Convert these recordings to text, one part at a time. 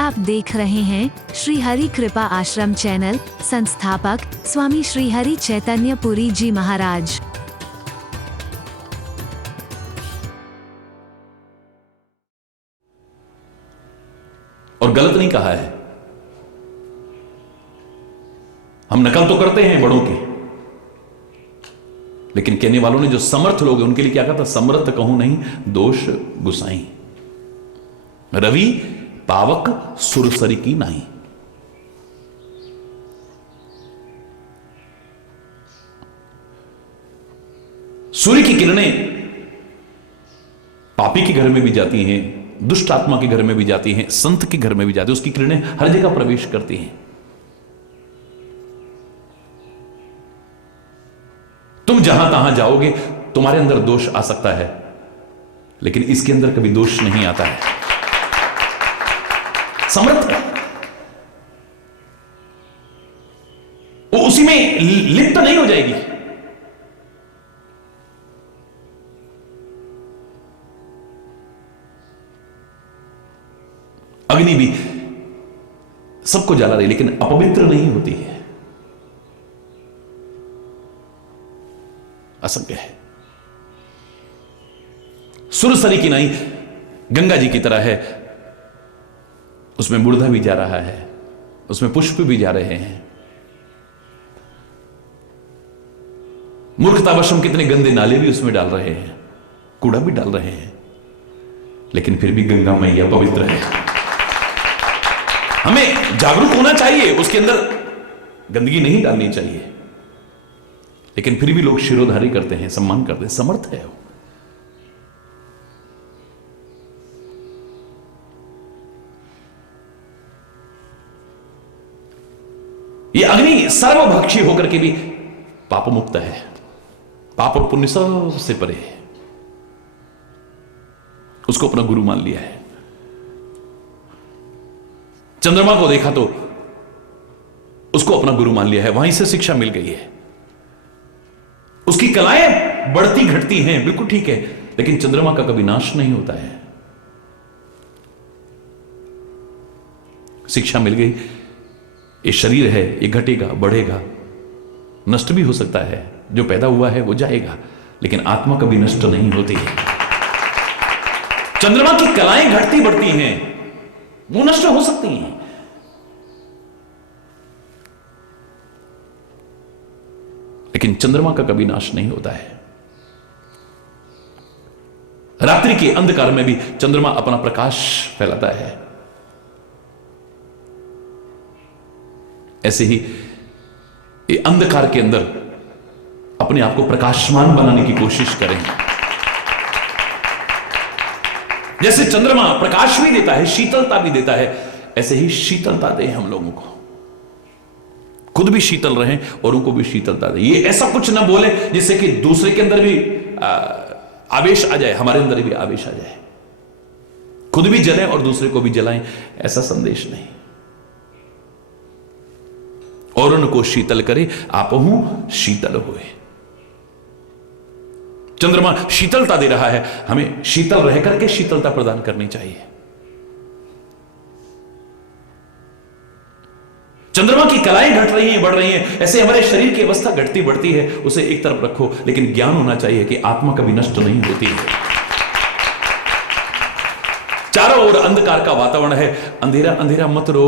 आप देख रहे हैं श्री हरि कृपा आश्रम चैनल। संस्थापक स्वामी श्री हरि चैतन्य पुरी जी महाराज। और गलत नहीं कहा है। हम नकल तो करते हैं बड़ों की, लेकिन कहने वालों ने जो समर्थ लोग हैं उनके लिए क्या कहा था? समर्थ कहूं नहीं दोष गुसाई, रवि पावक सुरसरी की नहीं। सूर्य की किरणें पापी के घर में भी जाती हैं, दुष्ट आत्मा के घर में भी जाती हैं, संत के घर में भी जाती हैं। उसकी किरणें हर जगह प्रवेश करती हैं। तुम जहां तहां जाओगे तुम्हारे अंदर दोष आ सकता है, लेकिन इसके अंदर कभी दोष नहीं आता है। समर्थ है, वो उसी में लिप्त नहीं हो जाएगी। अग्नि भी सबको जला रही, लेकिन अपवित्र नहीं होती है, असंख्य है। सुरसरी की नाई गंगा जी की तरह है, उसमें मुर्दा भी जा रहा है, उसमें पुष्प भी जा रहे हैं। मूर्खतावश हम कितने गंदे नाले भी उसमें डाल रहे हैं, कूड़ा भी डाल रहे हैं, लेकिन फिर भी गंगा मैया पवित्र है। हमें जागरूक होना चाहिए, उसके अंदर गंदगी नहीं डालनी चाहिए, लेकिन फिर भी लोग शिरोधारी करते हैं, सम्मान करते हैं। समर्थ है वो। ये अग्नि सर्वभक्षी होकर के भी पाप मुक्त है, पाप और पुण्य सब से परे है। उसको अपना गुरु मान लिया है। चंद्रमा को देखा तो उसको अपना गुरु मान लिया है, वहीं से शिक्षा मिल गई है। उसकी कलाएं बढ़ती घटती हैं, बिल्कुल ठीक है, लेकिन चंद्रमा का कभी नाश नहीं होता है। शिक्षा मिल गई, ये शरीर है, ये घटेगा बढ़ेगा, नष्ट भी हो सकता है। जो पैदा हुआ है वो जाएगा, लेकिन आत्मा कभी नष्ट नहीं होती है। चंद्रमा की कलाएं घटती बढ़ती हैं, वो नष्ट हो सकती हैं, लेकिन चंद्रमा का कभी नाश नहीं होता है। रात्रि के अंधकार में भी चंद्रमा अपना प्रकाश फैलाता है। ऐसे ही ये अंधकार के अंदर अपने आप को प्रकाशमान बनाने की कोशिश करें। जैसे चंद्रमा प्रकाश भी देता है, शीतलता भी देता है, ऐसे ही शीतलता दे हम लोगों को। खुद भी शीतल रहें और उनको भी शीतलता दे। ये ऐसा कुछ ना बोले जिससे कि दूसरे के अंदर भी आवेश आ जाए, हमारे अंदर भी आवेश आ जाए। खुद भी जलें और दूसरे को भी जलाएं, ऐसा संदेश नहीं। और उनको शीतल करे, आपहु शीतल होए। चंद्रमा शीतलता दे रहा है, हमें शीतल रह करके शीतलता प्रदान करनी चाहिए। चंद्रमा की कलाएं घट रही हैं, बढ़ रही हैं, ऐसे हमारे शरीर की अवस्था घटती बढ़ती है। उसे एक तरफ रखो, लेकिन ज्ञान होना चाहिए कि आत्मा कभी नष्ट नहीं होती है। चारों ओर अंधकार का वातावरण है। अंधेरा अंधेरा मत रो,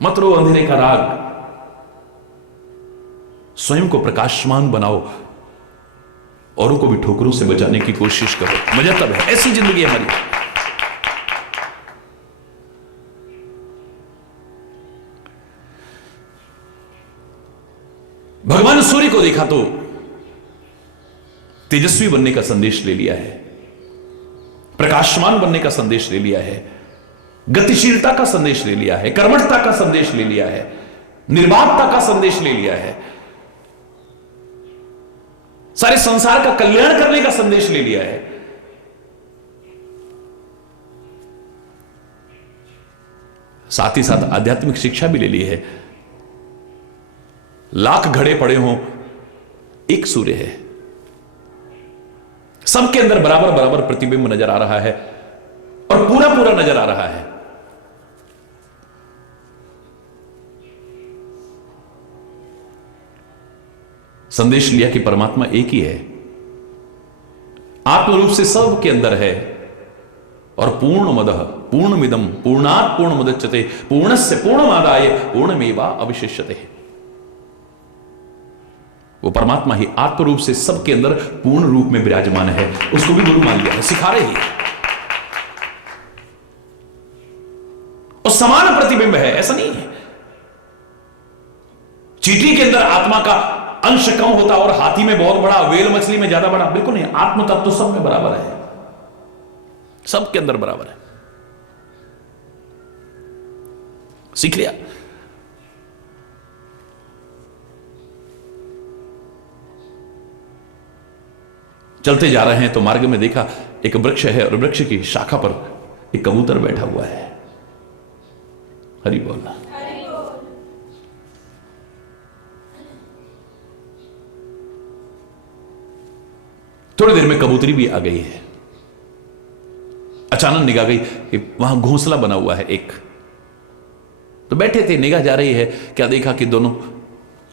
मत रो अंधेरे का राग। स्वयं को प्रकाशमान बनाओ, औरों को भी ठोकरों से बचाने की कोशिश करो। मजा तब है, ऐसी जिंदगी हमारी। भगवान सूर्य को देखा तो तेजस्वी बनने का संदेश ले लिया है, प्रकाशमान बनने का संदेश ले लिया है, गतिशीलता का संदेश ले लिया है, कर्मठता का संदेश ले लिया है, निर्वाकता का संदेश ले लिया है, सारे संसार का कल्याण करने का संदेश ले लिया है। साथ ही साथ आध्यात्मिक शिक्षा भी ले ली है। लाख घड़े पड़े हों, एक सूर्य है। सबके अंदर बराबर बराबर प्रतिबिंब नजर आ रहा है और पूरा पूरा नजर आ रहा है। संदेश लिया कि परमात्मा एक ही है, आत्म रूप से सब के अंदर है, और पूर्णमदः पूर्णमिदं पूर्णात् पूर्णमुदच्यते पूर्णस्य पूर्णमादाय पूर्णमेवा अवशिष्यते। वो परमात्मा ही आत्म रूप से सबके अंदर पूर्ण रूप में विराजमान है। उसको भी गुरु मान लिया है, सिखा रहे ही और समान प्रतिबिंब है, ऐसा नहीं है। चींटी के अंदर आत्मा का अंश कम होता और हाथी में बहुत बड़ा, वेल मछली में ज्यादा बड़ा, बिल्कुल नहीं। आत्म तत्व तो सब में बराबर है, सबके अंदर बराबर है। सीख लिया। चलते जा रहे हैं तो मार्ग में देखा एक वृक्ष है और वृक्ष की शाखा पर एक कबूतर बैठा हुआ है। हरि बोल। थोड़ी देर में कबूतरी भी आ गई है। अचानक निगाह गई कि वहां घोंसला बना हुआ है एक, तो बैठे थे, निगाह जा रही है, क्या देखा कि दोनों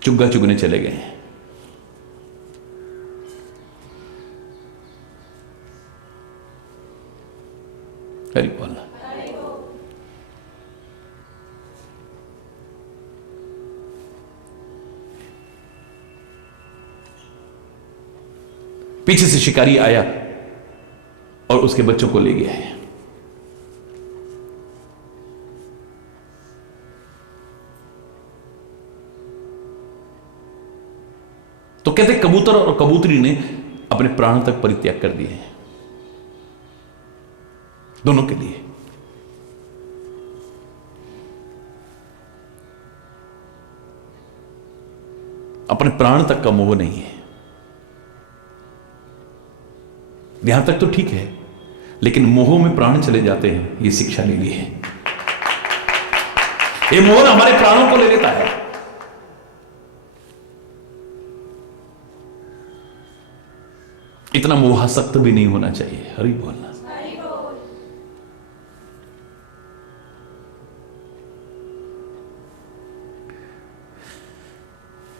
चुग्गा चुगने चले गए हैं। हरि बोल। पीछे से शिकारी आया और उसके बच्चों को ले गया है। तो कहते कबूतर और कबूतरी ने अपने प्राण तक परित्याग कर दिए हैं, दोनों के लिए। अपने प्राण तक का मोह नहीं है। यहां तक तो ठीक है, लेकिन मोह में प्राण चले जाते हैं, ये शिक्षा ले ली है। ये मोह हमारे प्राणों को ले लेता है। इतना मोहासक्त भी नहीं होना चाहिए। हरि बोलना।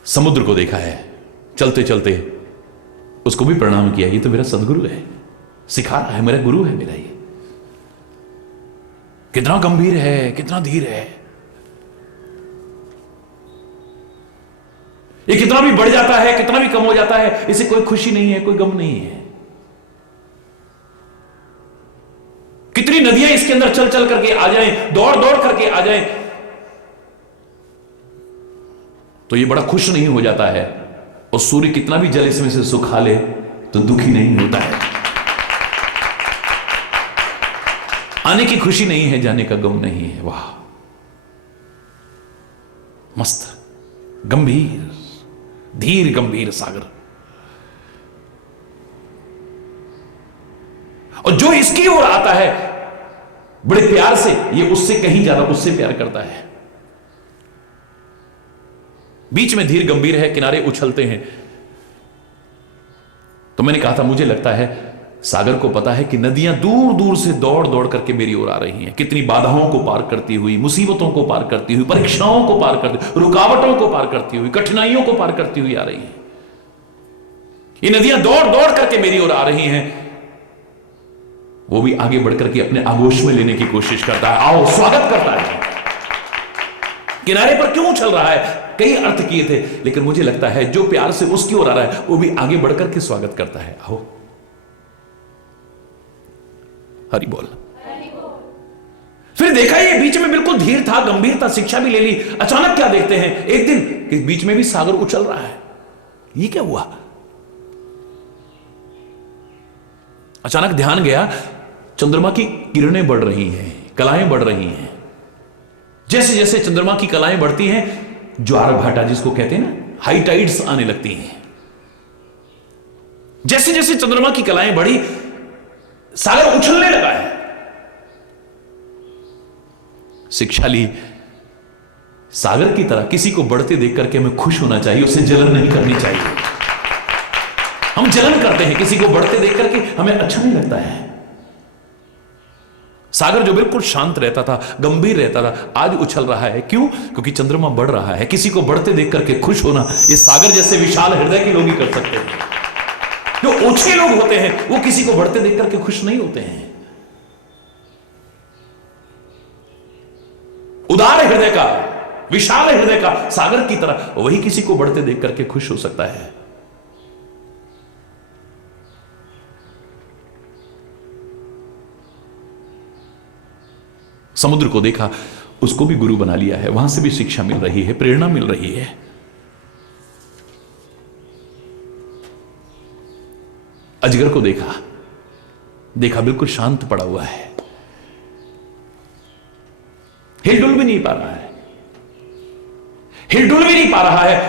समुद्र को देखा है चलते चलते, उसको भी प्रणाम किया, ये तो मेरा सदगुरु है, सिखा रहा है, मेरा गुरु है मेरा। ये कितना गंभीर है, कितना धीर है, ये कितना भी बढ़ जाता है, कितना भी कम हो जाता है, इसे कोई खुशी नहीं है, कोई गम नहीं है। कितनी नदियां इसके अंदर चल चल करके आ जाएं, दौड़ दौड़ करके आ जाएं, तो ये बड़ा खुश नहीं हो जाता है। और सूर्य कितना भी जल इसमें से सुखा ले तो दुखी नहीं होता है। आने की खुशी नहीं है, जाने का गम नहीं है। वाह, मस्त, गंभीर, धीर गंभीर सागर। और जो इसकी ओर आता है बड़े प्यार से, ये उससे कहीं ज्यादा उससे प्यार करता है। बीच में धीर गंभीर है, किनारे उछलते हैं। तो मैंने कहा था, मुझे लगता है सागर को पता है कि नदियां दूर दूर से दौड़ दौड़ करके मेरी ओर आ रही हैं, कितनी बाधाओं को पार करती हुई, मुसीबतों को पार करती हुई, परीक्षाओं को पार करती हुई, रुकावटों को पार करती हुई, कठिनाइयों को पार करती हुई आ रही हैं। ये नदियां दौड़ दौड़ करके मेरी ओर आ रही हैं। वो भी आगे बढ़ करके अपने आगोश में लेने की कोशिश करता है, आओ, स्वागत करता है। किनारे पर क्यों चल रहा है, कई अर्थ किए थे, लेकिन मुझे लगता है जो प्यार से उसकी ओर आ रहा है वो भी आगे बढ़कर के स्वागत करता है। आओ, हरि बोल। फिर देखा ये बीच में बिल्कुल धीर था, गंभीर था, शिक्षा भी ले ली। अचानक क्या देखते हैं, एक दिन कि बीच में भी सागर उछल रहा है। ये क्या हुआ? अचानक ध्यान गया, चंद्रमा की किरणें बढ़ रही हैं, कलाएं बढ़ रही हैं। जैसे जैसे चंद्रमा की कलाएं बढ़ती हैं, ज्वार भाटा जिसको कहते हैं ना, हाई टाइड्स आने लगती हैं। जैसे जैसे चंद्रमा की कलाएं बढ़ी, सागर उछलने लगा है। शिक्षा ली, सागर की तरह किसी को बढ़ते देख करके हमें खुश होना चाहिए, उसे जलन नहीं करनी चाहिए। हम जलन करते हैं, किसी को बढ़ते देख करके हमें अच्छा नहीं लगता है। सागर जो बिल्कुल शांत रहता था, गंभीर रहता था, आज उछल रहा है। क्यों? क्योंकि चंद्रमा बढ़ रहा है। किसी को बढ़ते देख करके खुश होना ये सागर जैसे विशाल हृदय के लोग ही कर सकते हैं। जो ओछे लोग होते हैं वो किसी को बढ़ते देख करके खुश नहीं होते हैं। उदार हृदय का, विशाल हृदय का, सागर की तरह, वही किसी को बढ़ते देख करके खुश हो सकता है। समुद्र को देखा, उसको भी गुरु बना लिया है, वहां से भी शिक्षा मिल रही है, प्रेरणा मिल रही है। अजगर को देखा, बिल्कुल शांत पड़ा हुआ है, हिलडुल भी नहीं पा रहा है,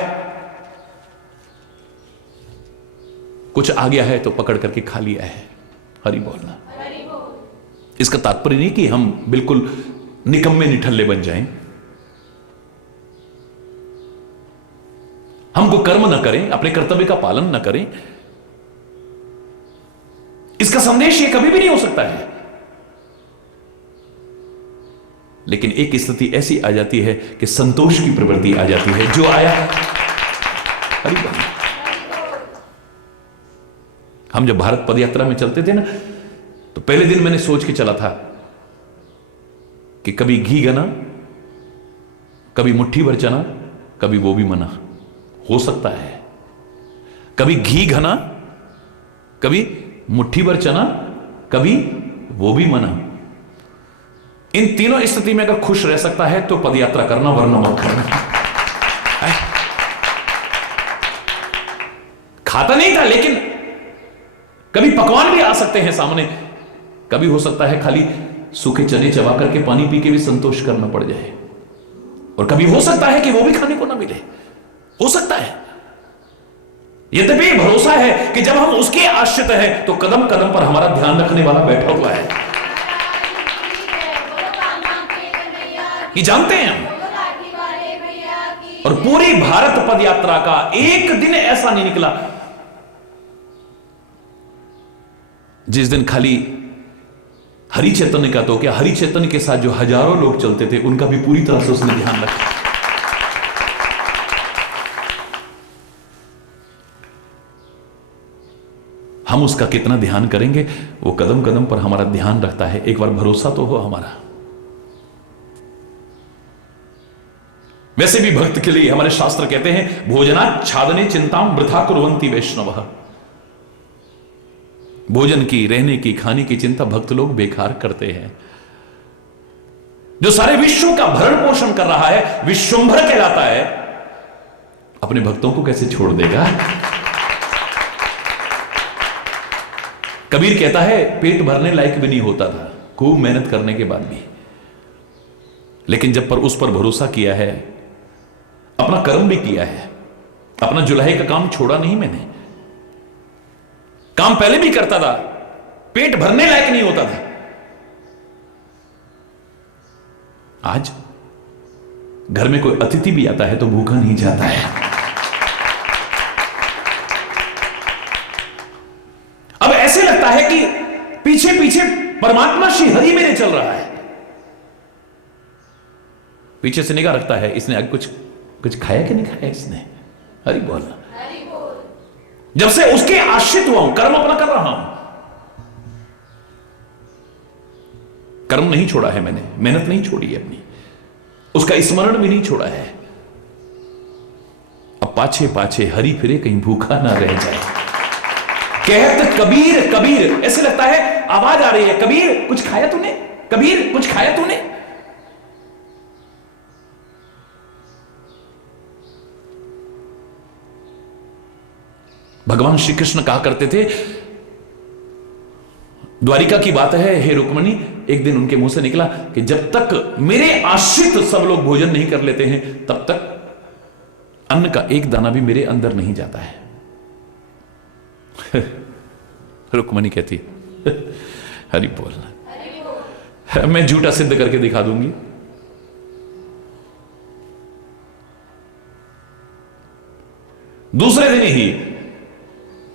कुछ आ गया है तो पकड़ करके खा लिया है। हरि बोलना। इसका तात्पर्य नहीं कि हम बिल्कुल निकम्मे निठल्ले बन जाएं, हमको कर्म न करें, अपने कर्तव्य का पालन न करें। इसका संदेश ये कभी भी नहीं हो सकता है। लेकिन एक स्थिति ऐसी आ जाती है कि संतोष की प्रवृत्ति आ जाती है। जो आया, हरि बोल। हम जब भारत पदयात्रा में चलते थे ना, तो पहले दिन मैंने सोच के चला था कि कभी घी गना, कभी मुट्ठी भर चना, कभी वो भी मना हो सकता है। कभी घी घना, कभी मुट्ठी भर चना, कभी वो भी मना। इन तीनों स्थिति में अगर खुश रह सकता है तो पदयात्रा करना, वरना मत करना। खाता नहीं था, लेकिन कभी पकवान भी आ सकते हैं सामने, कभी हो सकता है खाली सूखे चने चबा करके पानी पी के भी संतोष करना पड़ जाए, और कभी हो सकता है कि वो भी खाने को ना मिले, हो सकता है। यद्यपि भरोसा है कि जब हम उसके आश्रित हैं तो कदम कदम पर हमारा ध्यान रखने वाला बैठा हुआ है। ये जानते हैं हम। और पूरी भारत पद यात्रा का एक दिन ऐसा नहीं निकला जिस दिन खाली हरि चैतन्य का, तो क्या हरि चैतन्य के साथ जो हजारों लोग चलते थे उनका भी पूरी तरह से उसने ध्यान रखा। हम उसका कितना ध्यान करेंगे, वो कदम कदम पर हमारा ध्यान रखता है। एक बार भरोसा तो हो हमारा। वैसे भी भक्त के लिए हमारे शास्त्र कहते हैं, भोजनात् छादने चिंताम वृथा कुर्वन्ति वैष्णवः। भोजन की, रहने की, खाने की चिंता भक्त लोग बेकार करते हैं। जो सारे विश्व का भरण पोषण कर रहा है, विश्वंभर कहलाता है, अपने भक्तों को कैसे छोड़ देगा? कबीर कहता है, पेट भरने लायक भी नहीं होता था खूब मेहनत करने के बाद भी, लेकिन जब पर उस पर भरोसा किया है, अपना कर्म भी किया है, अपना जुलाहे का काम छोड़ा नहीं मैंने। काम पहले भी करता था, पेट भरने लायक नहीं होता था, आज घर में कोई अतिथि भी आता है तो भूखा नहीं जाता है। अब ऐसे लगता है कि पीछे पीछे परमात्मा श्री हरि मेरे चल रहा है। पीछे से निगाह रखता है, इसने आगे कुछ खाया कि नहीं खाया इसने। हरि बोलना। जब से उसके आश्रित हुआ हूं, कर्म अपना कर रहा हूं, कर्म नहीं छोड़ा है मैंने, मेहनत नहीं छोड़ी है अपनी, उसका स्मरण भी नहीं छोड़ा है। अब पाछे पाछे हरि फिरे कहीं भूखा ना रह जाए। कहत कबीर कबीर, ऐसे लगता है आवाज आ रही है, कबीर कुछ खाया तूने, कबीर कुछ खाया तूने। भगवान श्री कृष्ण कहा करते थे, द्वारिका की बात है, हे रुक्मणी, एक दिन उनके मुंह से निकला कि जब तक मेरे आश्रित सब लोग भोजन नहीं कर लेते हैं, तब तक अन्न का एक दाना भी मेरे अंदर नहीं जाता है। रुक्मणी कहती, हरि बोलना, मैं झूठा सिद्ध करके दिखा दूंगी। दूसरे दिन ही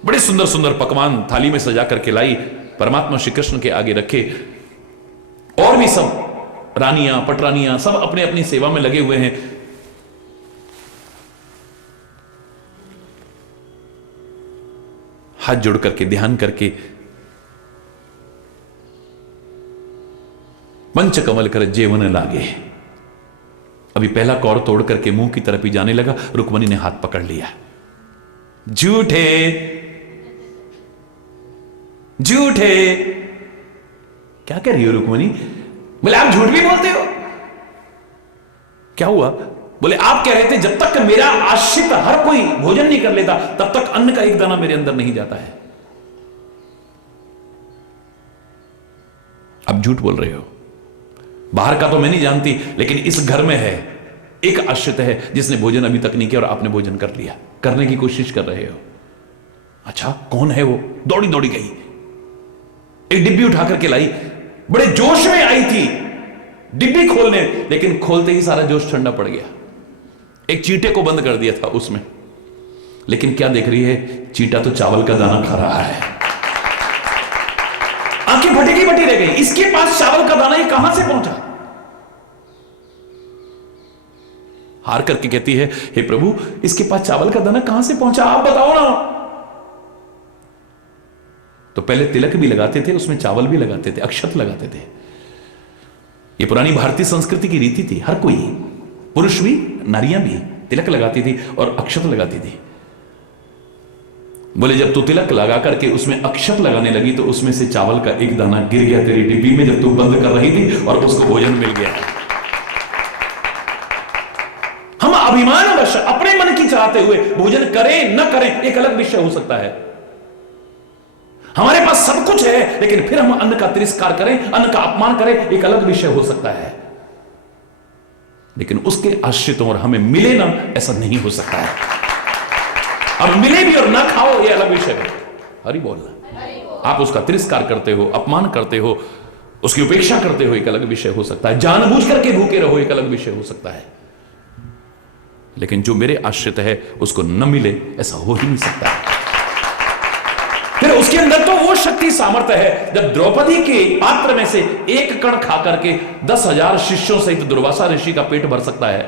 बड़े सुंदर सुंदर पकवान थाली में सजा करके लाई, परमात्मा श्री कृष्ण के आगे रखे। और भी सब रानियां पटरानियां सब अपने अपनी सेवा में लगे हुए हैं। हाथ जोड़ करके ध्यान करके पंचकमल कर जेवन लागे। अभी पहला कौर तोड़ करके मुंह की तरफ ही जाने लगा, रुक्मणी ने हाथ पकड़ लिया। झूठे झूठे, क्या कर रही हो रुक्मणी? बोले आप झूठ भी बोलते हो। क्या हुआ? बोले आप कह रहे थे जब तक मेरा आश्रित हर कोई भोजन नहीं कर लेता तब तक अन्न का एक दाना मेरे अंदर नहीं जाता है। अब झूठ बोल रहे हो। बाहर का तो मैं नहीं जानती, लेकिन इस घर में है एक आश्रित है जिसने भोजन अभी तक नहीं किया और आपने भोजन कर लिया, करने की कोशिश कर रहे हो। अच्छा कौन है वो? दौड़ी दौड़ी गई, एक डिब्बी उठा करके लाई, बड़े जोश में आई थी डिब्बी खोलने, लेकिन खोलते ही सारा जोश ठंडा पड़ गया। एक चींटे को बंद कर दिया था उसमें, लेकिन क्या देख रही है? चींटा तो चावल का दाना खा रहा है। आंखें भटेगी भटी रह गई, इसके पास चावल का दाना ये कहां से पहुंचा? हार करके कहती है हे प्रभु इसके पास चावल का दाना कहां से पहुंचा, आप बताओ ना। तो पहले तिलक भी लगाते थे, उसमें चावल भी लगाते थे, अक्षत लगाते थे। ये पुरानी भारतीय संस्कृति की रीति थी। हर कोई, पुरुष भी नारियां भी तिलक लगाती थी और अक्षत लगाती थी। बोले जब तू तिलक लगा करके उसमें अक्षत लगाने लगी तो उसमें से चावल का एक दाना गिर गया तेरी डिब्बी में, जब तू बंद कर रही थी, और उसको भोजन मिल गया। हम अभिमानवश अपने मन की चाहते हुए भोजन करें न करें एक अलग विषय हो सकता है। हमारे पास सब कुछ है लेकिन फिर हम अन्न का तिरस्कार करें, अन्न का अपमान करें, एक अलग विषय हो सकता है। लेकिन उसके आश्रितों और हमें मिले ना, ऐसा नहीं हो सकता है। अब मिले भी और ना खाओ ये अलग विषय है। हरि बोलना। आप उसका तिरस्कार करते हो, अपमान करते हो, उसकी उपेक्षा करते हो, एक अलग विषय हो सकता है। जानबूझ करके भूखे रहो, एक अलग विषय हो सकता है। लेकिन जो मेरे आश्रित है उसको न मिले, ऐसा हो ही नहीं सकता है। फिर उसके अंदर तो वो शक्ति सामर्थ्य है, जब द्रौपदी के पात्र में से एक कण खा करके 10,000 शिष्यों सहित दुर्वासा ऋषि का पेट भर सकता है,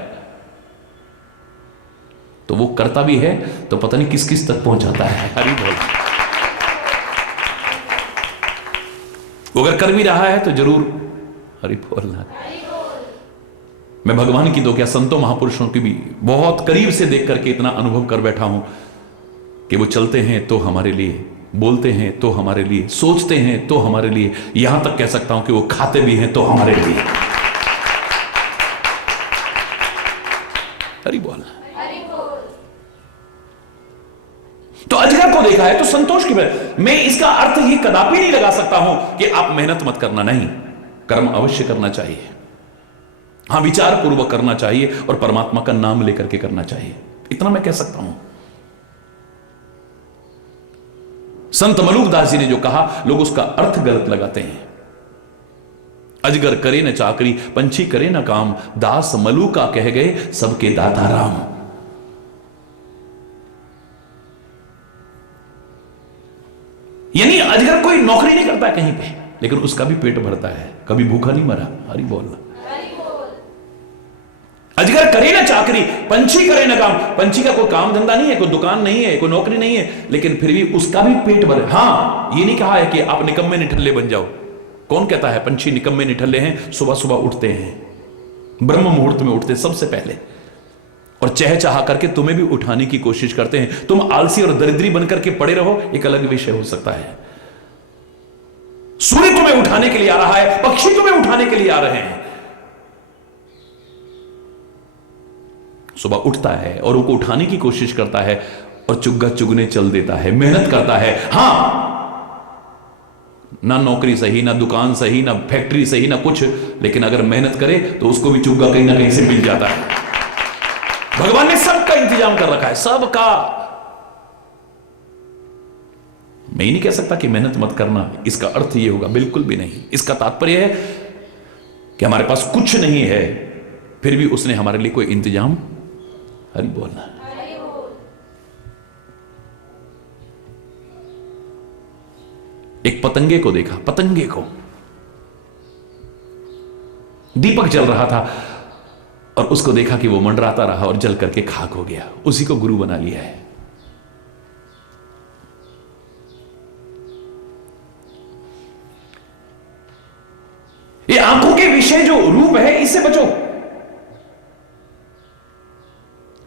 तो वो करता भी है तो पता नहीं किस किस तक पहुंचाता है। हरि बोल। वो अगर कर भी रहा है तो जरूर हरि बोलना। मैं भगवान की तो क्या संतों महापुरुषों की भी बहुत करीब से देख करके इतना अनुभव कर बैठा हूं कि वो चलते हैं तो हमारे लिए, बोलते हैं तो हमारे लिए, सोचते हैं तो हमारे लिए, यहां तक कह सकता हूं कि वो खाते भी हैं तो हमारे लिए। हरि बोल। तो अजगर को देखा है तो संतोष की बात। मैं इसका अर्थ ये कदापि नहीं लगा सकता हूं कि आप मेहनत मत करना, नहीं, कर्म अवश्य करना चाहिए। हां, विचार पूर्वक करना चाहिए और परमात्मा का नाम लेकर के करना चाहिए, इतना मैं कह सकता हूं। संत मलूकदास जी ने जो कहा, लोग उसका अर्थ गलत लगाते हैं। अजगर करे न चाकरी, पंछी करे न काम, दास मलूका कह गए सबके दाता राम। यानी अजगर कोई नौकरी नहीं करता कहीं पे, लेकिन उसका भी पेट भरता है, कभी भूखा नहीं मरा। हरि बोलना। अजगर करे ना चाकरी, पंछी करे ना काम। पंछी का कोई काम धंधा नहीं है, कोई दुकान नहीं है, कोई नौकरी नहीं है, लेकिन फिर भी उसका भी पेट भरे। हां, ये नहीं कहा है कि आप निकम्मे निठल्ले बन जाओ। कौन कहता है पंछी निकम्मे निठल्ले हैं? सुबह सुबह उठते हैं, ब्रह्म मुहूर्त में उठते सबसे पहले, और चहचहा करके तुम्हें भी उठाने की कोशिश करते हैं। तुम आलसी और दरिद्री बनकर के पड़े रहो, एक अलग विषय हो सकता है। सूर्य तुम्हें उठाने के लिए आ रहा है, पक्षी तुम्हें उठाने के लिए आ रहे हैं। सुबह उठता है और उनको उठाने की कोशिश करता है और चुग्गा चुगने चल देता है, मेहनत करता है। हां, ना नौकरी सही, ना दुकान सही, ना फैक्ट्री सही, ना कुछ, लेकिन अगर मेहनत करे तो उसको भी चुग्गा कहीं ना कहीं से मिल जाता है। भगवान ने सबका इंतजाम कर रखा है, सबका। मैं ही नहीं कह सकता कि मेहनत मत करना, इसका अर्थ यह होगा, बिल्कुल भी नहीं। इसका तात्पर्य है कि हमारे पास कुछ नहीं है, फिर भी उसने हमारे लिए कोई इंतजाम। हरि बोलना। एक पतंगे को देखा, पतंगे को दीपक जल रहा था और उसको देखा कि वो मंडराता रहा और जल करके खाक हो गया। उसी को गुरु बना लिया है। ये आंखों के विषय जो रूप है, इससे बचो।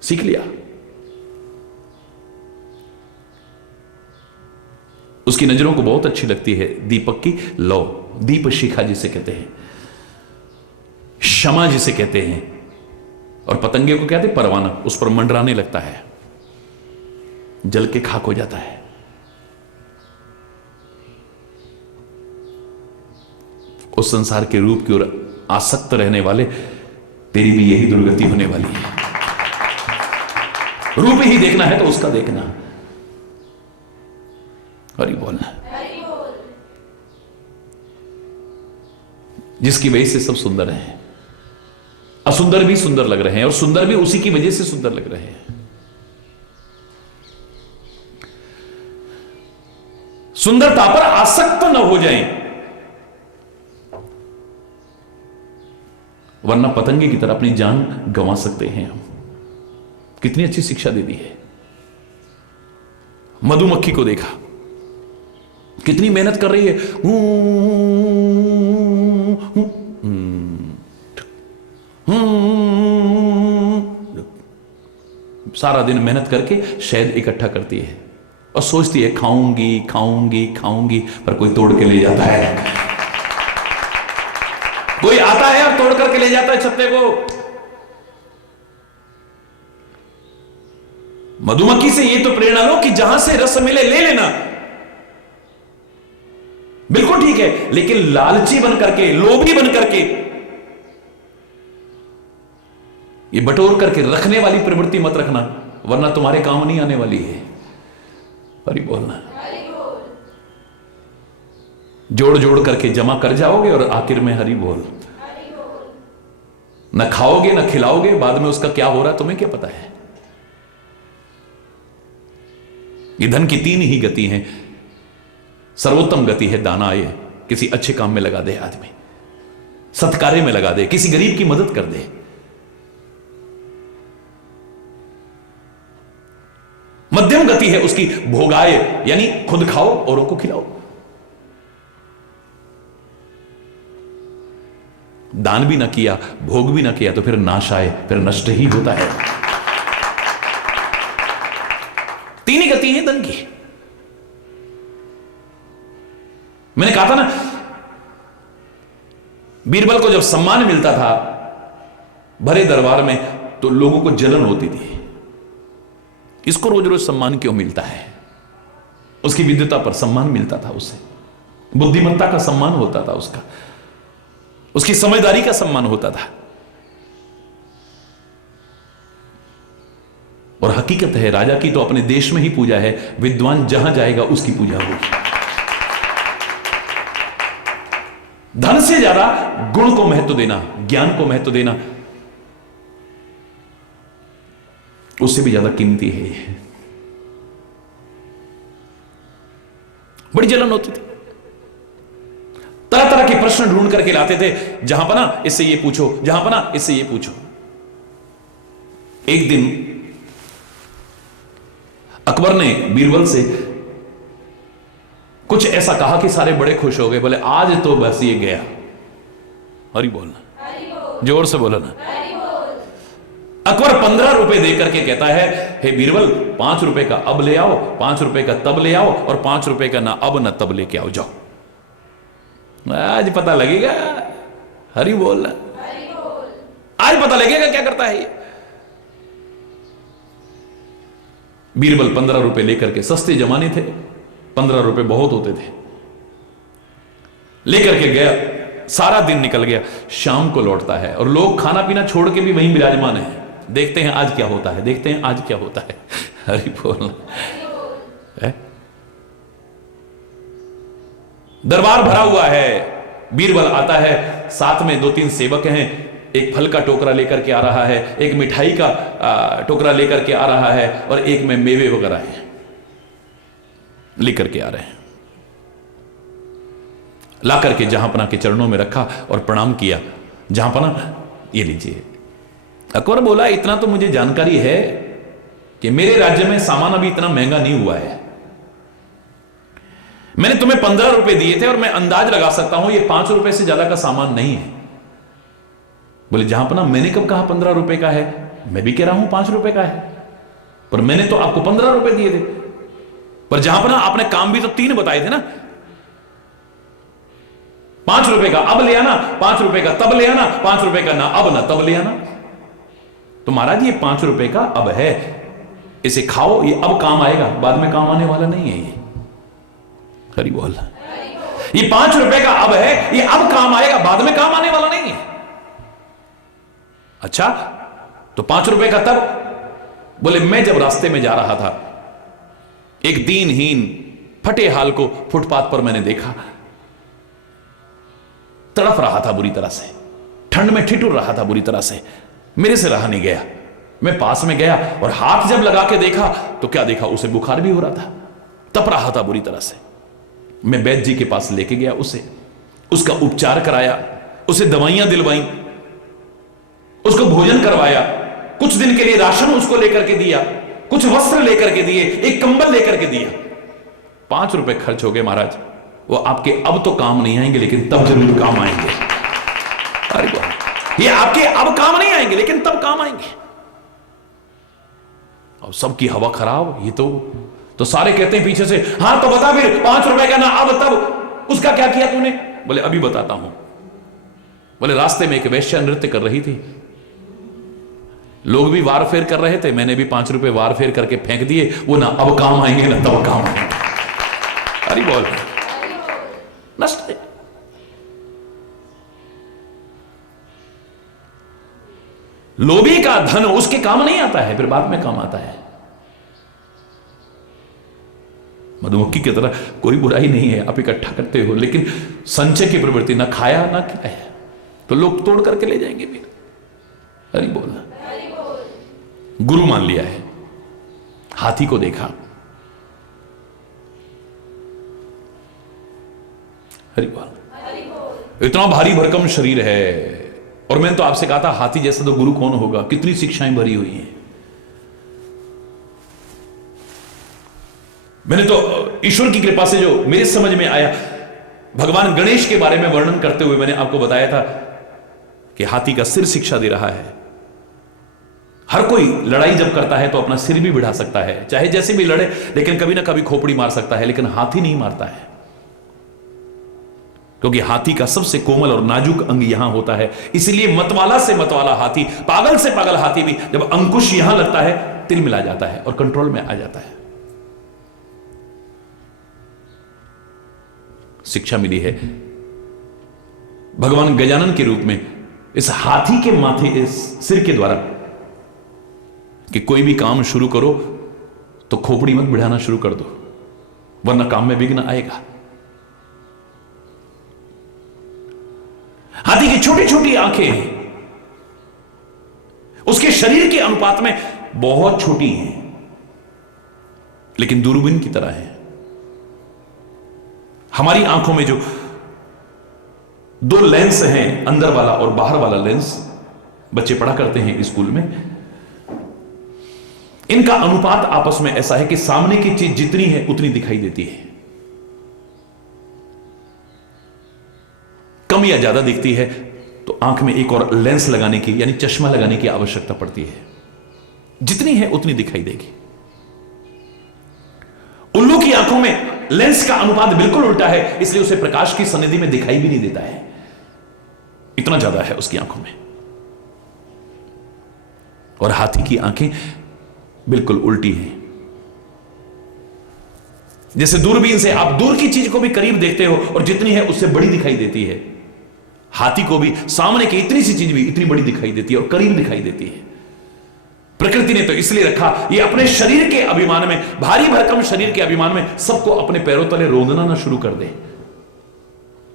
सीख लिया। उसकी नजरों को बहुत अच्छी लगती है दीपक की लौ, दीप शिखा जिसे कहते हैं, क्षमा जिसे कहते हैं, और पतंगे को कहते हैं परवाना। उस पर मंडराने लगता है, जल के खाक हो जाता है। उस संसार के रूप की ओर आसक्त रहने वाले, तेरी भी यही दुर्गति होने वाली है। रूप ही देखना है तो उसका देखना। हरि बोलना, जिसकी वजह से सब सुंदर हैं। असुंदर भी सुंदर लग रहे हैं और सुंदर भी उसी की वजह से सुंदर लग रहे हैं। सुंदरता पर आसक्त न हो जाएं, वरना पतंगे की तरह अपनी जान गंवा सकते हैं हम। कितनी अच्छी शिक्षा दे दी है। मधुमक्खी को देखा, कितनी मेहनत कर रही है। सारा दिन मेहनत करके शहद इकट्ठा करती है और सोचती है खाऊंगी खाऊंगी खाऊंगी, पर कोई तोड़ के ले जाता है। कोई आता है और तोड़ करके ले जाता है छत्ते को। मधुमक्खी से ये तो प्रेरणा लो कि जहां से रस मिले ले लेना, बिल्कुल ठीक है, लेकिन लालची बन करके, लोभी बन करके, ये बटोर करके रखने वाली प्रवृत्ति मत रखना, वरना तुम्हारे काम नहीं आने वाली है। हरि बोलना। जोड़ जोड़ करके जमा कर जाओगे और आखिर में हरि बोल। न खाओगे न खिलाओगे, बाद में उसका क्या हो रहा है तुम्हें क्या पता है। ये धन की तीन ही गति हैं। सर्वोत्तम गति है दानाय, किसी अच्छे काम में लगा दे आदमी, सत्कार्य में लगा दे, किसी गरीब की मदद कर दे। मध्यम गति है उसकी भोगाय, यानी खुद खाओ औरों को खिलाओ। दान भी ना किया, भोग भी ना किया, तो फिर नाश आए, फिर नष्ट ही होता है। तीन ही गति है धन की। मैंने कहा था ना, बीरबल को जब सम्मान मिलता था भरे दरबार में, तो लोगों को जलन होती थी, इसको रोज रोज सम्मान क्यों मिलता है। उसकी विद्वता पर सम्मान मिलता था उसे, बुद्धिमत्ता का सम्मान होता था उसका, उसकी समझदारी का सम्मान होता था। और हकीकत है, राजा की तो अपने देश में ही पूजा है, विद्वान जहां जाएगा उसकी पूजा होगी। धन से ज्यादा गुण को महत्व देना, ज्ञान को महत्व देना, उससे भी ज्यादा कीमती है ये। बड़ी जलन होती थी, तरह तरह के प्रश्न ढूंढ करके लाते थे। जहां पर ना इससे ये पूछो, जहां पर ना इससे ये पूछो। एक दिन अकबर ने बीरबल से कुछ ऐसा कहा कि सारे बड़े खुश हो गए, बोले आज तो बस ये गया। हरि बोलना, जोर से बोलो ना। अकबर 15 रुपए देकर के कहता है, हे बीरबल 5 रुपए का अब ले आओ, 5 रुपए का तब ले आओ, और 5 रुपए का ना अब ना तब लेके आओ, जाओ। आज पता लगेगा। हरि बोलना, आज पता लगेगा क्या करता है ये। बीरबल 15 रुपए लेकर के, सस्ते जमाने थे, 15 रुपए बहुत होते थे, लेकर के गया। सारा दिन निकल गया, शाम को लौटता है और लोग खाना पीना छोड़ के भी वहीं विराजमान है। देखते हैं आज क्या होता है, देखते हैं आज क्या होता है। हरि बोलना। दरबार भरा हुआ है, बीरबल आता है, साथ में 2-3 सेवक हैं, एक फल का टोकरा लेकर के आ रहा है, एक मिठाई का टोकरा लेकर के आ रहा है, और एक में मेवे वगैरह हैं लेकर के आ रहे हैं। ला करके जहांपना के चरणों में रखा और प्रणाम किया। जहांपना ये लीजिए। अकबर बोला इतना तो मुझे जानकारी है कि मेरे राज्य में सामान अभी इतना महंगा नहीं हुआ है। मैंने तुम्हें 15 रुपए दिए थे और मैं अंदाज लगा सकता हूं ये 5 रुपए से ज्यादा का सामान नहीं है। बोले जहांपना मैंने कब कहा 15 रुपए का है, मैं भी कह रहा हूं 5 रुपए का है, पर मैंने तो आपको 15 रुपए दिए थे। पर जहांपना आपने काम भी तो 3 बताए थे ना, 5 रुपए का अब ले आना, 5 रुपए का तब ले आना, 5 रुपए का ना अब ना तब ले आना। तो महाराज ये 5 रुपए का अब है, इसे खाओ, ये अब काम आएगा, बाद में काम आने वाला नहीं है। ये हरि बोल। ये 5 रुपए का अब है, ये अब काम आएगा, बाद में काम आने वाला नहीं है। अच्छा तो 5 रुपए का तब? बोले मैं जब रास्ते में जा रहा था एक दीनहीन फटे हाल को फुटपाथ पर मैंने देखा, तड़प रहा था बुरी तरह से, ठंड में ठिठुर रहा था बुरी तरह से, मेरे से रहा नहीं गया। मैं पास में गया और हाथ जब लगा के देखा तो क्या देखा, उसे बुखार भी हो रहा था, तप रहा था बुरी तरह से। मैं वैद्य जी के पास लेके गया उसे, उसका उपचार कराया, उसे दवाइयां दिलवाई, उसको भोजन करवाया, कुछ दिन के लिए राशन उसको लेकर के दिया, कुछ वस्त्र लेकर के दिए, एक कंबल लेकर के दिया। 5 रुपए खर्च हो गए महाराज, वो आपके अब तो काम नहीं आएंगे लेकिन तब जरूर काम आएंगे। अरे ये आपके अब काम नहीं आएंगे लेकिन तब काम आएंगे। अब सबकी हवा खराब, ये तो सारे कहते हैं पीछे से, हां तो बता फिर 5 रुपए का ना अब तब, उसका क्या किया तूने? बोले अभी बताता हूं। बोले रास्ते में एक वेश्या नृत्य कर रही थी, लोग भी वार फेर कर रहे थे, मैंने भी 5 रुपए वार फेर करके फेंक दिए, वो ना अब काम आएंगे ना तब काम आएंगे। अरे बोल नष्ट है। लोभी का धन उसके काम नहीं आता है, फिर बाद में काम आता है। मधुमक्खी की तरह कोई बुराई नहीं है, आप इकट्ठा करते हो, लेकिन संचय की प्रवृत्ति ना खाया ना खिलाया तो लोग तोड़ करके ले जाएंगे फिर। अरे बोलना गुरु मान लिया है, हाथी को देखा, हरि बोल, इतना भारी भरकम शरीर है, और मैंने तो आपसे कहा था हाथी जैसा तो गुरु कौन होगा, कितनी शिक्षाएं भरी हुई हैं। मैंने तो ईश्वर की कृपा से जो मेरे समझ में आया, भगवान गणेश के बारे में वर्णन करते हुए मैंने आपको बताया था कि हाथी का सिर शिक्षा दे रहा है। हर कोई लड़ाई जब करता है तो अपना सिर भी बढ़ा सकता है, चाहे जैसे भी लड़े, लेकिन कभी ना कभी खोपड़ी मार सकता है, लेकिन हाथी नहीं मारता है, क्योंकि हाथी का सबसे कोमल और नाजुक अंग यहां होता है। इसलिए मतवाला से मतवाला हाथी, पागल से पागल हाथी भी जब अंकुश यहां लगता है तिल मिला जाता है और कंट्रोल में आ जाता है। शिक्षा मिली है भगवान गजानन के रूप में इस हाथी के माथे, इस सिर के द्वारा, कि कोई भी काम शुरू करो तो खोपड़ी मत बढ़ाना शुरू कर दो, वरना काम में विघ्न आएगा। हाथी की छोटी छोटी आंखें उसके शरीर के अनुपात में बहुत छोटी हैं, लेकिन दूरबीन की तरह है। हमारी आंखों में जो 2 लेंस हैं, अंदर वाला और बाहर वाला लेंस, बच्चे पढ़ा करते हैं स्कूल में, इनका अनुपात आपस में ऐसा है कि सामने की चीज जितनी है उतनी दिखाई देती है, कम या ज्यादा दिखती है तो आंख में एक और लेंस लगाने की, यानी चश्मा लगाने की आवश्यकता पड़ती है। जितनी है उतनी दिखाई देगी। उल्लू की आंखों में लेंस का अनुपात बिल्कुल उल्टा है, इसलिए उसे प्रकाश की सन्निधि में दिखाई भी नहीं देता है, इतना ज्यादा है उसकी आंखों में। और हाथी की आंखें बिल्कुल उल्टी हैं। जैसे दूरबीन से आप दूर की चीज को भी करीब देखते हो और जितनी है उससे बड़ी दिखाई देती है, हाथी को भी सामने की इतनी सी चीज भी इतनी बड़ी दिखाई देती है और करीब दिखाई देती है। प्रकृति ने तो इसलिए रखा, ये अपने शरीर के अभिमान में, भारी भरकम शरीर के अभिमान में सबको अपने पैरों तले रोंदना ना शुरू कर दे।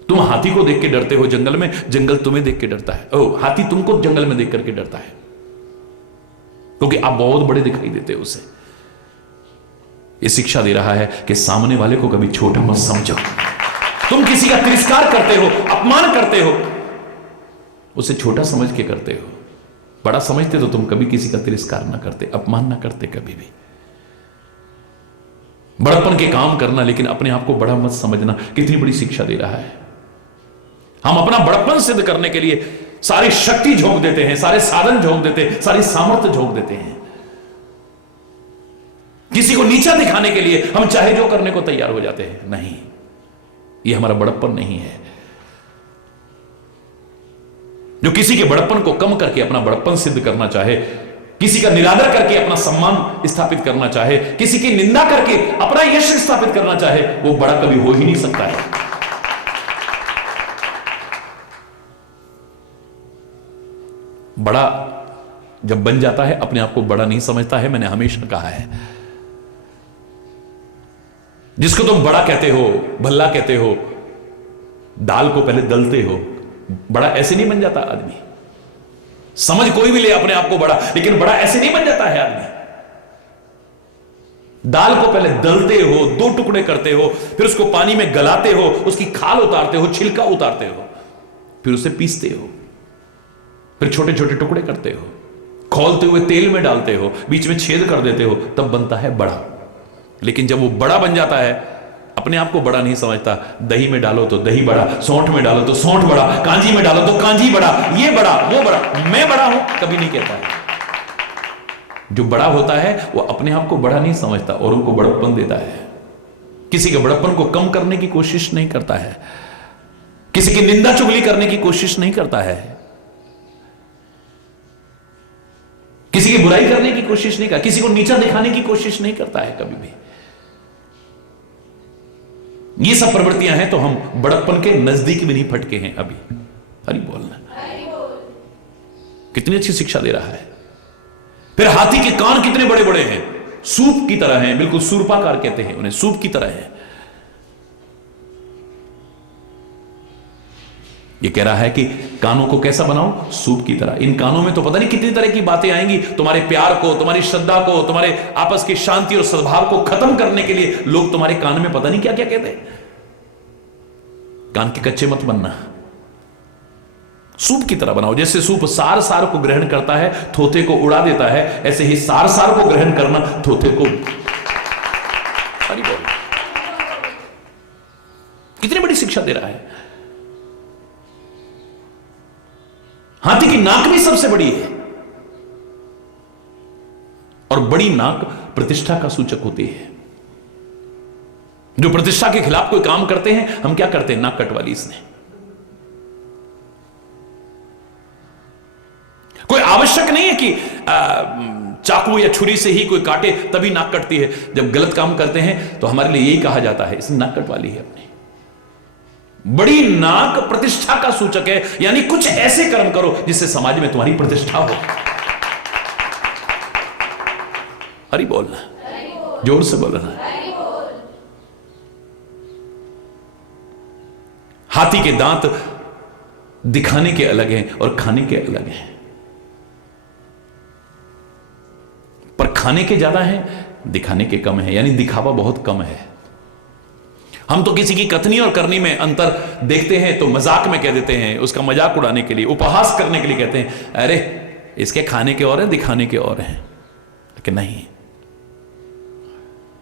तुम हाथी को देख के डरते हो जंगल में, जंगल तुम्हें देख के डरता है। ओ, हाथी तुमको जंगल में देख करके डरता है, क्योंकि आप बहुत बड़े दिखाई देते हो उसे। ये शिक्षा दे रहा है कि सामने वाले को कभी छोटा मत समझो। तुम किसी का तिरस्कार करते हो, अपमान करते हो, उसे छोटा समझ के करते हो। बड़ा समझते तो तुम कभी किसी का तिरस्कार ना करते, अपमान ना करते कभी भी। बड़प्पन के काम करना, लेकिन अपने आप को बड़ा मत समझना, कितनी बड़ी शिक्षा दे रहा है। हम अपना बड़प्पन सिद्ध करने के लिए सारी शक्ति झोंक देते हैं, सारे साधन झोंक देते हैं, सारी सामर्थ्य झोंक देते हैं। किसी को नीचा दिखाने के लिए हम चाहे जो करने को तैयार हो जाते हैं। नहीं, यह हमारा बड़प्पन नहीं है। जो किसी के बड़प्पन को कम करके अपना बड़प्पन सिद्ध करना चाहे, किसी का निरादर करके अपना सम्मान स्थापित करना चाहे, किसी की निंदा करके अपना यश स्थापित करना चाहे, वो बड़ा कभी हो ही नहीं सकता है। बड़ा जब बन जाता है अपने आप को बड़ा नहीं समझता है। मैंने हमेशा कहा है, जिसको तुम बड़ा कहते हो, भल्ला कहते हो, दाल को पहले दलते हो। बड़ा ऐसे नहीं बन जाता आदमी। समझ कोई भी ले अपने आप को बड़ा, लेकिन बड़ा ऐसे नहीं बन जाता है आदमी। दाल को पहले दलते हो, 2 टुकड़े करते हो, फिर उसको पानी में गलाते हो, उसकी खाल उतारते हो, छिलका उतारते हो, फिर उसे पीसते हो, फिर छोटे छोटे टुकड़े करते हो, खौलते हुए तेल में डालते हो, बीच में छेद कर देते हो, तब बनता है बड़ा। लेकिन जब वो बड़ा बन जाता है, अपने आप को बड़ा नहीं समझता। दही में डालो तो दही बड़ा, सौंठ में डालो तो सौंठ बड़ा, कांजी में डालो तो कांजी बड़ा, ये बड़ा, वो बड़ा, मैं बड़ा हूं कभी नहीं कहता है। जो बड़ा होता है वो अपने आप को बड़ा नहीं समझता और उनको बड़प्पन देता है। किसी के बड़प्पन को कम करने की कोशिश नहीं करता है, किसी की निंदा चुगली करने की कोशिश नहीं करता है, किसी की बुराई करने की कोशिश नहीं करता, किसी को नीचा दिखाने की कोशिश नहीं करता है कभी भी। ये सब प्रवृत्तियां हैं तो हम बड़प्पन के नजदीक भी नहीं फटके हैं अभी। हरि बोलना, कितनी अच्छी शिक्षा दे रहा है। फिर हाथी के कान कितने बड़े बड़े हैं, सूप की तरह हैं, बिल्कुल सूर्पाकार कहते हैं उन्हें, सूप की तरह है। ये कह रहा है कि कानों को कैसा बनाओ, सूप की तरह। इन कानों में तो पता नहीं कितनी तरह की बातें आएंगी, तुम्हारे प्यार को, तुम्हारी श्रद्धा को, तुम्हारे आपस की शांति और सद्भाव को खत्म करने के लिए लोग तुम्हारे कान में पता नहीं क्या क्या कहते हैं। कान के कच्चे मत बनना, सूप की तरह बनाओ। जैसे सूप सार सार को ग्रहण करता है, थोथे को उड़ा देता है, ऐसे ही सार सार को ग्रहण करना, थोथे को। हरि बोल, कितनी बड़ी शिक्षा दे रहा है। हाथी की नाक भी सबसे बड़ी है, और बड़ी नाक प्रतिष्ठा का सूचक होती है। जो प्रतिष्ठा के खिलाफ कोई काम करते हैं, हम क्या करते हैं, नाक कटवा ली इसने। कोई आवश्यक नहीं है कि चाकू या छुरी से ही कोई काटे तभी नाक कटती है। जब गलत काम करते हैं तो हमारे लिए यही कहा जाता है, इसने नाक कटवा ली है अपनी। बड़ी नाक प्रतिष्ठा का सूचक है, यानी कुछ ऐसे कर्म करो जिससे समाज में तुम्हारी प्रतिष्ठा हो। हरि बोलना, जोर से बोलना। हाथी के दांत दिखाने के अलग हैं और खाने के अलग हैं, पर खाने के ज्यादा हैं, दिखाने के कम है, यानी दिखावा बहुत कम है। हम तो किसी की कथनी और करनी में अंतर देखते हैं तो मजाक में कह देते हैं, उसका मजाक उड़ाने के लिए, उपहास करने के लिए कहते हैं, अरे इसके खाने के और हैं, दिखाने के और हैं। लेकिन नहीं,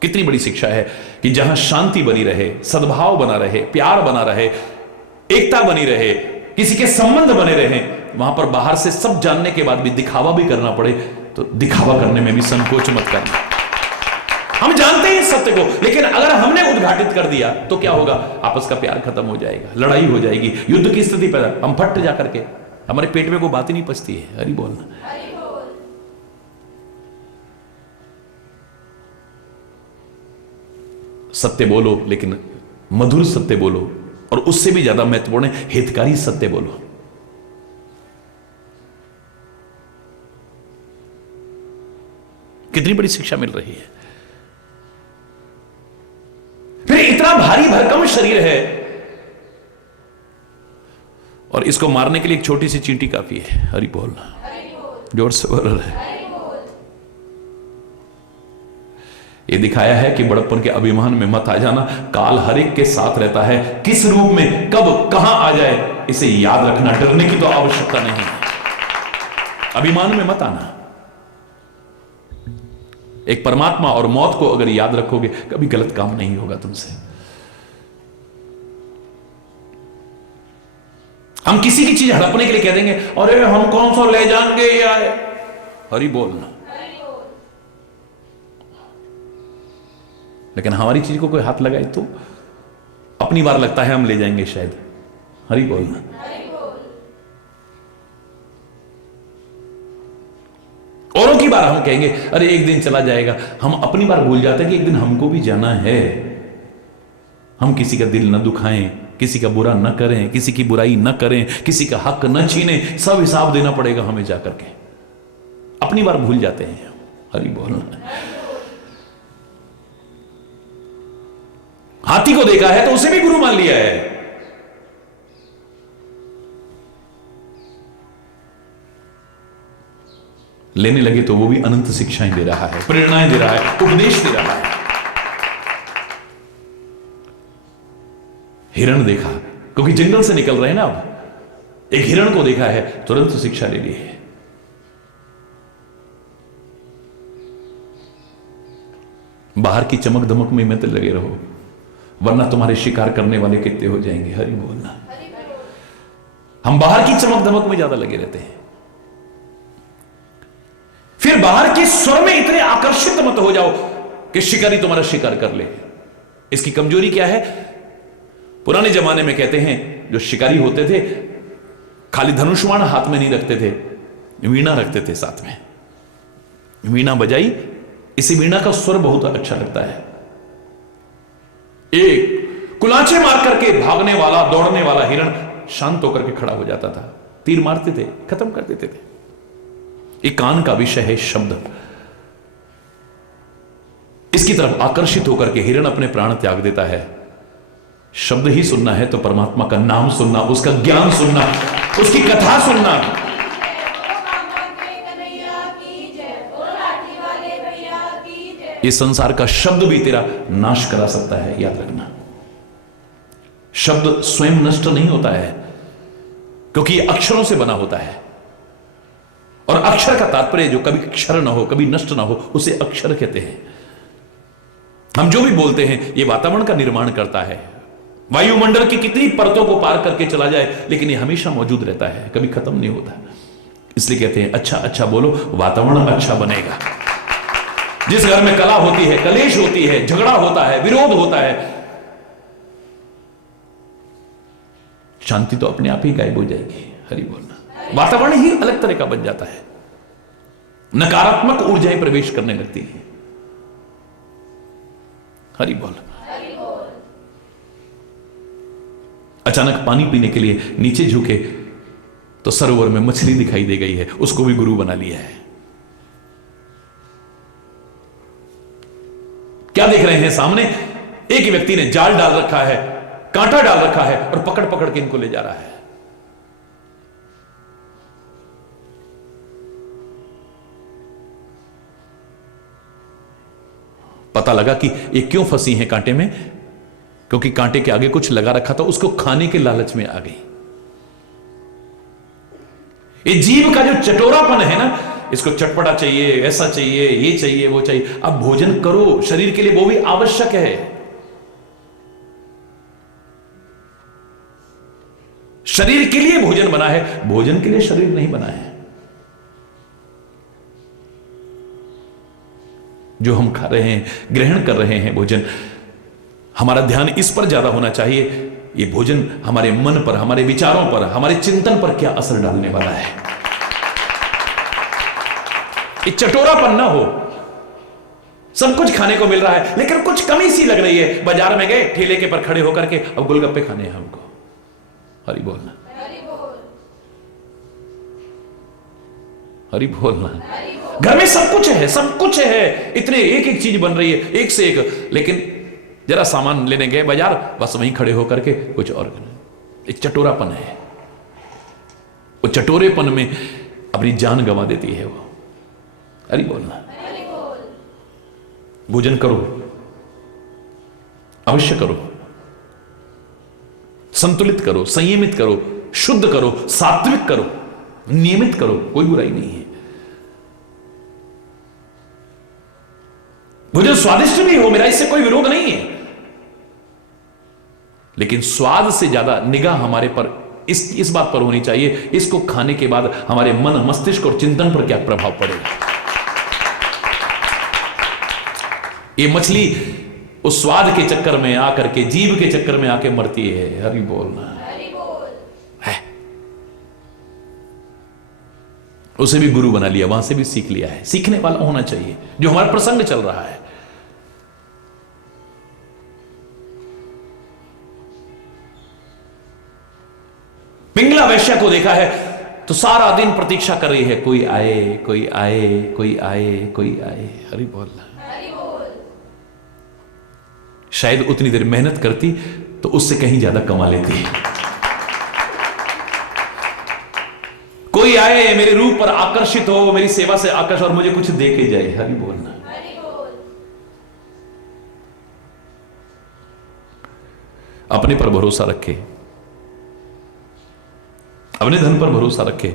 कितनी बड़ी शिक्षा है कि जहां शांति बनी रहे, सद्भाव बना रहे, प्यार बना रहे, एकता बनी रहे, किसी के संबंध बने रहे, वहां पर बाहर से सब जानने के बाद भी दिखावा भी करना पड़े तो दिखावा करने में भी संकोच मत करना। हम जानते हैं सत्य को, लेकिन अगर हमने उद्घाटित कर दिया तो क्या होगा, आपस का प्यार खत्म हो जाएगा, लड़ाई हो जाएगी, युद्ध की स्थिति पैदा, हम फट जा करके, हमारे पेट में कोई बात ही नहीं पचती है। हरि बोलना, सत्य बोलो, लेकिन मधुर सत्य बोलो, और उससे भी ज्यादा महत्वपूर्ण है हितकारी सत्य बोलो। कितनी बड़ी शिक्षा मिल रही है। फिर इतना भारी भरकम शरीर है और इसको मारने के लिए एक छोटी सी चींटी काफी है। हरि बोलना, जोर से बोल रहे। ये दिखाया है कि बड़प्पन के अभिमान में मत आ जाना। काल हर एक के साथ रहता है, किस रूप में कब कहां आ जाए इसे याद रखना। डरने की तो आवश्यकता नहीं, अभिमान में मत आना। एक परमात्मा और मौत को अगर याद रखोगे कभी गलत काम नहीं होगा तुमसे। हम किसी की चीज हड़पने के लिए कह देंगे, अरे हम कौन सा ले जाएंगे या हरि बोलना, लेकिन हमारी चीज को कोई हाथ लगाए तो अपनी बार लगता है हम ले जाएंगे शायद। हरि बोलना। औरों की बार हम कहेंगे अरे एक दिन चला जाएगा, हम अपनी बार भूल जाते हैं कि एक दिन हमको भी जाना है। हम किसी का दिल न दुखाएं, किसी का बुरा न करें, किसी की बुराई न करें, किसी का हक न छीनें, सब हिसाब देना पड़ेगा हमें जाकर के। अपनी बार भूल जाते हैं। हरि बोलना। हाथी को देखा है तो उसे भी गुरु मान लिया है। लेने लगे तो वो भी अनंत शिक्षाएं दे रहा है, प्रेरणाएं दे रहा है, उपदेश दे रहा है। हिरण देखा क्योंकि जंगल से निकल रहे हैं ना, अब एक हिरण को देखा है, तुरंत शिक्षा ले ली है। बाहर की चमक दमक में मत लगे रहो, वरना तुम्हारे शिकार करने वाले कितने हो जाएंगे। हरि बोलना। हम बाहर की चमक दमक में ज्यादा लगे रहते हैं, फिर बाहर के स्वर में इतने आकर्षित मत हो जाओ कि शिकारी तुम्हारा शिकार कर ले। इसकी कमजोरी क्या है? पुराने जमाने में कहते हैं जो शिकारी होते थे खाली धनुष्वाण हाथ में नहीं रखते थे, वीणा रखते थे साथ में। वीणा बजाई, इसी वीणा का स्वर बहुत अच्छा लगता है। एक कुलाचे मार करके भागने वाला, दौड़ने वाला हिरण शांत होकर के खड़ा हो जाता था, तीर मारते थे, खत्म कर देते थे। एक कान का विषय है शब्द। इसकी तरफ आकर्षित होकर के हिरण अपने प्राण त्याग देता है। शब्द ही सुनना है तो परमात्मा का नाम सुनना, उसका ज्ञान सुनना, उसकी कथा सुनना। इस संसार का शब्द भी तेरा नाश करा सकता है, याद रखना। शब्द स्वयं नष्ट नहीं होता है क्योंकि यह अक्षरों से बना होता है, और अक्षर का तात्पर्य जो कभी क्षर ना हो, कभी नष्ट ना हो, उसे अक्षर कहते हैं। हम जो भी बोलते हैं ये वातावरण का निर्माण करता है। वायुमंडल की कितनी परतों को पार करके चला जाए, लेकिन ये हमेशा मौजूद रहता है, कभी खत्म नहीं होता। इसलिए कहते हैं अच्छा अच्छा बोलो, वातावरण अच्छा बनेगा। जिस घर में कला होती है, कलेश होती है, झगड़ा होता है, विरोध होता है, शांति तो अपने आप ही गायब हो जाएगी। हरि बोलना। वातावरण ही अलग तरह का बन जाता है, नकारात्मक ऊर्जाएं प्रवेश करने लगती है। हरि बोल। अचानक पानी पीने के लिए नीचे झुके तो सरोवर में मछली दिखाई दे गई है, उसको भी गुरु बना लिया है। क्या देख रहे हैं सामने? एक ही व्यक्ति ने जाल डाल रखा है, कांटा डाल रखा है और पकड़ पकड़ के इनको ले जा रहा है। पता लगा कि ये क्यों फंसी हैं कांटे में, क्योंकि कांटे के आगे कुछ लगा रखा था, उसको खाने के लालच में आ गई। ये जीव का जो चटोरापन है ना, इसको चटपटा चाहिए, ऐसा चाहिए, ये चाहिए, वो चाहिए। अब भोजन करो, शरीर के लिए वो भी आवश्यक है। शरीर के लिए भोजन बना है, भोजन के लिए शरीर नहीं बना है। जो हम खा रहे हैं, ग्रहण कर रहे हैं भोजन, हमारा ध्यान इस पर ज्यादा होना चाहिए, ये भोजन हमारे मन पर, हमारे विचारों पर, हमारे चिंतन पर क्या असर डालने वाला है। ये चटोरापन ना हो। सब कुछ खाने को मिल रहा है लेकिन कुछ कमी सी लग रही है। बाजार में गए, ठेले के पर खड़े होकर के अब गोलगप्पे खाने हैं हमको। हरि बोलना। हरि बोलना। घर में सब कुछ है, सब कुछ है, इतने एक एक चीज बन रही है, एक से एक, लेकिन जरा सामान लेने गए बाजार, बस वहीं खड़े होकर के कुछ और। एक चटोरापन है। वो चटोरेपन में अपनी जान गंवा देती है वो। हरि बोलना। भोजन करो, अवश्य करो, संतुलित करो, संयमित करो, शुद्ध करो, सात्विक करो, नियमित करो, कोई बुराई नहीं है। भोजन स्वादिष्ट भी हो, मेरा इससे कोई विरोध नहीं है, लेकिन स्वाद से ज्यादा निगाह हमारे पर इस बात पर होनी चाहिए, इसको खाने के बाद हमारे मन, मस्तिष्क और चिंतन पर क्या प्रभाव पड़ेगा। ये मछली उस स्वाद के चक्कर में आकर के, जीव के चक्कर में आके मरती है। हरि बोलना है। उसे भी गुरु बना लिया, वहां से भी सीख लिया है। सीखने वाला होना चाहिए, जो हमारा प्रसंग चल रहा है। पिंगला वैश्या को देखा है तो सारा दिन प्रतीक्षा कर रही है, कोई आए, कोई आए, कोई आए, कोई आए। हरि बोल। शायद उतनी देर मेहनत करती तो उससे कहीं ज्यादा कमा लेती। कोई आए, मेरे रूप पर आकर्षित हो, मेरी सेवा से आकर्षित और मुझे कुछ दे के जाए। हरि बोलना। अपने पर भरोसा रखे, अपने धन पर भरोसा रखे,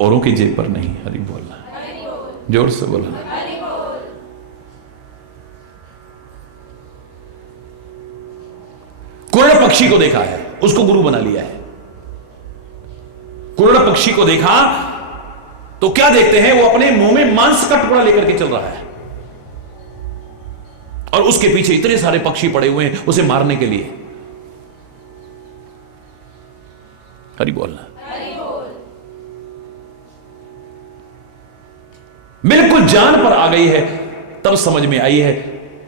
औरों की जेब पर नहीं। हरि बोलना, जोर से बोलना। कुरुड़ पक्षी को देखा है, उसको गुरु बना लिया है। कुरुड़ पक्षी को देखा तो क्या देखते हैं, वो अपने मुंह में मांस का टुकड़ा लेकर के चल रहा है और उसके पीछे इतने सारे पक्षी पड़े हुए हैं उसे मारने के लिए। हरि बोलना। बिल्कुल जान पर आ गई है, तब समझ में आई है,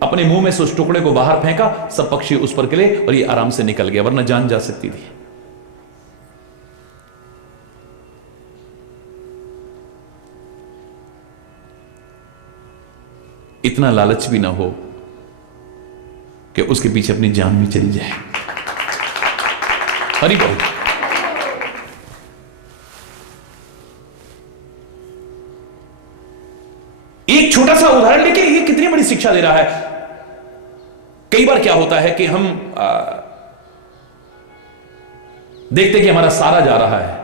अपने मुंह में से उस टुकड़े को बाहर फेंका, सब पक्षी उस पर गिरे और ये आराम से निकल गया, वरना जान जा सकती थी। इतना लालच भी ना हो कि उसके पीछे अपनी जान भी चली जाए। हरि बोल। एक छोटा सा उदाहरण लेके ये कितनी बड़ी शिक्षा दे रहा है। कई बार क्या होता है कि हम देखते कि हमारा सारा जा रहा है,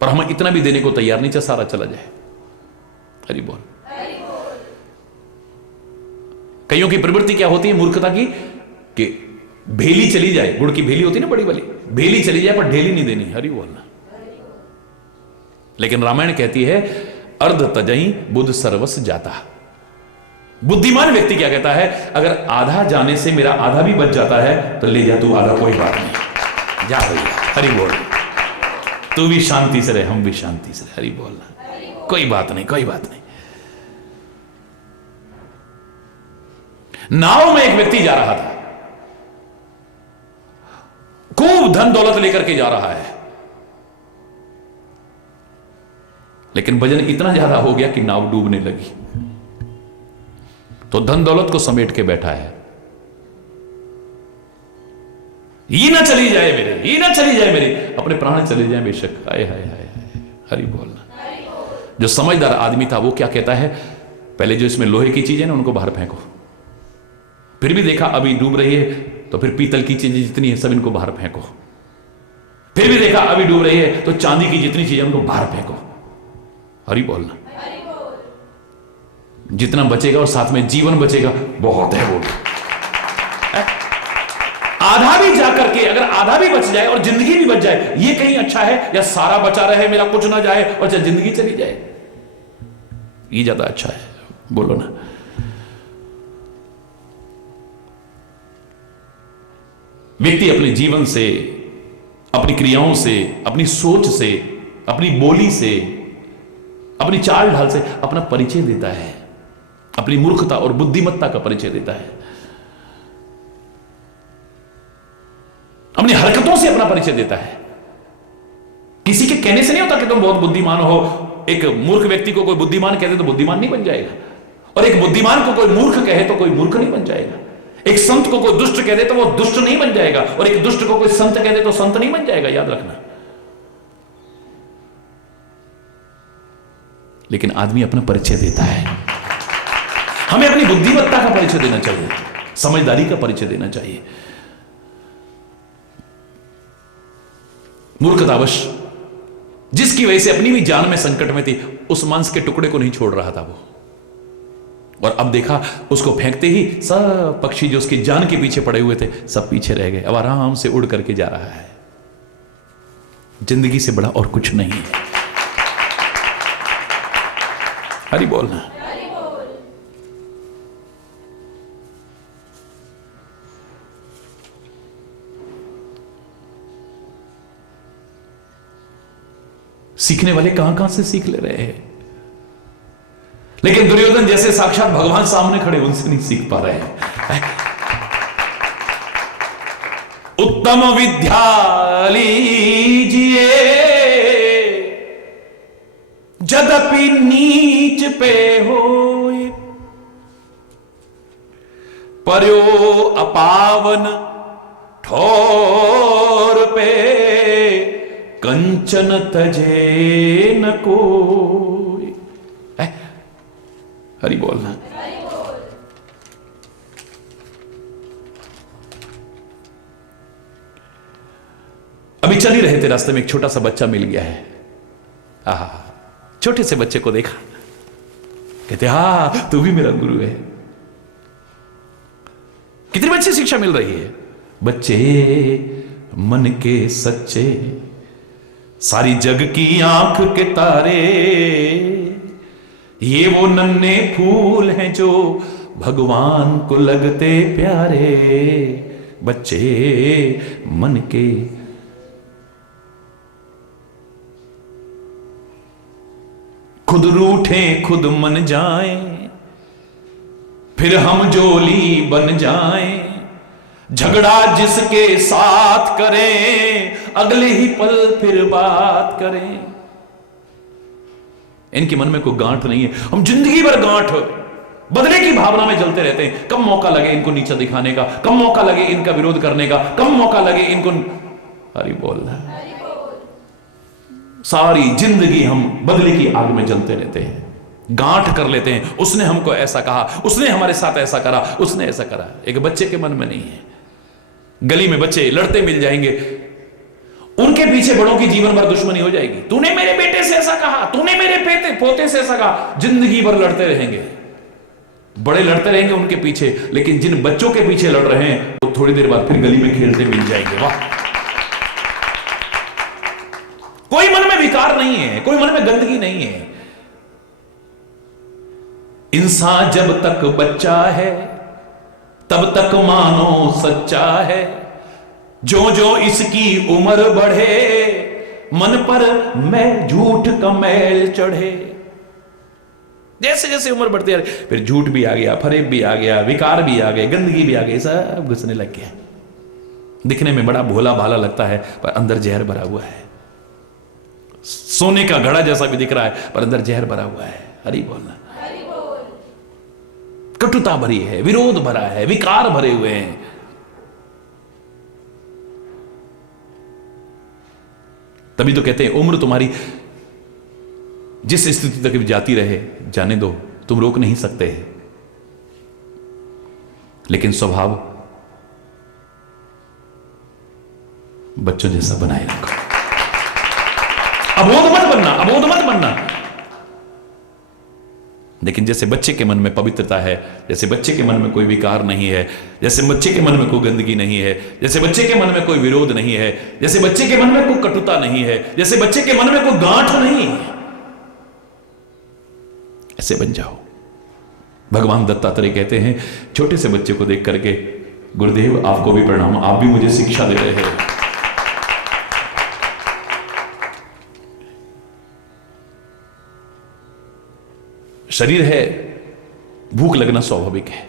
पर हम इतना भी देने को तैयार नहीं, चाहे सारा चला जाए। हरि बोल। कईयों की प्रवृत्ति क्या होती है मूर्खता की, कि भेली चली जाए, गुड़ की भेली होती है ना बड़ी वाली, भेली चली जाए पर ढेली नहीं देनी। हरि बोलना। लेकिन रामायण कहती है, अर्ध तजई बुद्ध सर्वस जाता। बुद्धिमान व्यक्ति क्या कहता है, अगर आधा जाने से मेरा आधा भी बच जाता है तो ले जा तू आधा, कोई बात नहीं, जा भैया। हरि बोल। तू भी शांति से रहे, हम भी शांति से रहे। हरि बोलना। कोई बात नहीं, कोई बात नहीं। नाव में एक व्यक्ति जा रहा था, खूब धन दौलत लेकर के जा रहा है, लेकिन वजन इतना ज्यादा हो गया कि नाव डूबने लगी। तो धन दौलत को समेट के बैठा है, ये ना चली जाए मेरे, ये ना चली जाए मेरे, अपने प्राण चले जाए बेशक। हाय हाय हाय। हरि बोलना। जो समझदार आदमी था वो क्या कहता है, पहले जो इसमें लोहे की चीजें ना उनको बाहर फेंको, फिर भी देखा अभी डूब रही है तो फिर पीतल की चीजें जितनी है सब इनको बाहर फेंको, फिर भी देखा अभी डूब रही है तो चांदी की जितनी चीजें उनको बाहर फेंको। हरि बोलना। जितना बचेगा और साथ में जीवन बचेगा बहुत है। वो आधा भी जाकर के, अगर आधा भी बच जाए और जिंदगी भी बच जाए, ये कहीं अच्छा है या सारा बचा रहे मेरा कुछ ना जाए और चाहे जिंदगी चली जाए, ये ज्यादा अच्छा है। बोलो ना। व्यक्ति अपने जीवन से, अपनी क्रियाओं से, अपनी सोच से, अपनी बोली से, अपनी चाल ढाल से अपना परिचय देता है, अपनी मूर्खता और बुद्धिमत्ता का परिचय देता है, अपनी हरकतों से अपना परिचय देता है। किसी के कहने से नहीं होता कि तुम बहुत बुद्धिमान हो। एक मूर्ख व्यक्ति को कोई बुद्धिमान कहते तो बुद्धिमान नहीं बन जाएगा, और एक बुद्धिमान को कोई मूर्ख कहे तो कोई मूर्ख नहीं बन जाएगा। एक संत को कोई दुष्ट कह दे तो वो दुष्ट नहीं बन जाएगा, और एक दुष्ट को कोई संत कह दे तो संत नहीं बन जाएगा। याद रखना। लेकिन आदमी अपना परिचय देता है। हमें अपनी बुद्धिमत्ता का परिचय देना चाहिए, समझदारी का परिचय देना चाहिए। मूर्खतावश जिसकी वजह से अपनी भी जान में संकट में थी, उस मांस के टुकड़े को नहीं छोड़ रहा था वो, और अब देखा उसको फेंकते ही सब पक्षी जो उसकी जान के पीछे पड़े हुए थे सब पीछे रह गए। अब आराम से उड़ करके जा रहा है। जिंदगी से बड़ा और कुछ नहीं है। हरि बोलना। सीखने वाले कहां कहां से सीख ले रहे हैं, लेकिन दुर्योधन जैसे साक्षात भगवान सामने खड़े उनसे नहीं सीख पा रहे हैं। उत्तम विद्या लीजिए यद्यपि नीच पे होए, पर्यो अपावन ठोर पे कंचन तजे न कोई। हरि बोलना। अभी चल ही रहे थे, रास्ते में एक छोटा सा बच्चा मिल गया है। आहा, छोटे से बच्चे को देखा, कहते हाँ तू भी मेरा गुरु है। कितनी अच्छी शिक्षा मिल रही है। बच्चे मन के सच्चे, सारी जग की आंख के तारे, ये वो नन्हे फूल हैं जो भगवान को लगते प्यारे। बच्चे मन के, खुद रूठे खुद मन जाएं, फिर हम जोली बन जाएं। झगड़ा जिसके साथ करें, अगले ही पल फिर बात करें। इनके मन में कोई गांठ नहीं है। हम जिंदगी भर गांठ बदले की भावना में जलते रहते हैं। कम मौका लगे इनको नीचा दिखाने का, कम मौका लगे इनका विरोध करने का, कम मौका लगे इनको। हरि बोल। सारी जिंदगी हम बदले की आग में जलते रहते हैं, गांठ कर लेते हैं। उसने हमको ऐसा कहा, उसने हमारे साथ ऐसा करा, उसने ऐसा करा। एक बच्चे के मन में नहीं है। गली में बच्चे लड़ते मिल जाएंगे, उनके पीछे बड़ों की जीवन भर दुश्मनी हो जाएगी। तूने मेरे बेटे से ऐसा कहा, तूने मेरे पोते से ऐसा कहा। जिंदगी भर लड़ते रहेंगे, बड़े लड़ते रहेंगे उनके पीछे। लेकिन जिन बच्चों के पीछे लड़ रहे हैं वो थोड़ी देर बाद फिर गली में खेलते मिल जाएंगे। वाह, कोई मन में विकार नहीं है, कोई मन में गंदगी नहीं है। इंसान जब तक बच्चा है तब तक मानो सच्चा है। जो जो इसकी उम्र बढ़े, मन पर मैं झूठ का मैल चढ़े। जैसे जैसे उम्र बढ़ती है फिर झूठ भी आ गया, फरेब भी आ गया, विकार भी आ गए, गंदगी भी आ गई, सब घुसने लग गया। दिखने में बड़ा भोला भाला लगता है पर अंदर जहर भरा हुआ है। सोने का घड़ा जैसा भी दिख रहा है पर अंदर जहर भरा हुआ है। हरि बोलना। कटुता भरी है, विरोध भरा है, विकार भरे हुए हैं। तभी तो कहते हैं उम्र तुम्हारी जिस स्थिति तक भी जाती रहे जाने दो, तुम रोक नहीं सकते, लेकिन स्वभाव बच्चों जैसा बनाए रखो। अबोध मत बनना, अबोध मत बनना। लेकिन जैसे बच्चे के मन में पवित्रता है, जैसे बच्चे के मन में कोई विकार नहीं है, जैसे बच्चे के मन में कोई गंदगी नहीं है, जैसे बच्चे के मन में कोई विरोध नहीं है, जैसे बच्चे के मन में कोई कटुता नहीं है, जैसे बच्चे के मन में कोई गांठ नहीं है, ऐसे बन जाओ। भगवान दत्तात्रेय कहते हैं छोटे से बच्चे को देख करके, गुरुदेव आपको भी प्रणाम, आप भी मुझे शिक्षा दे रहे हैं। शरीर है, भूख लगना स्वाभाविक है।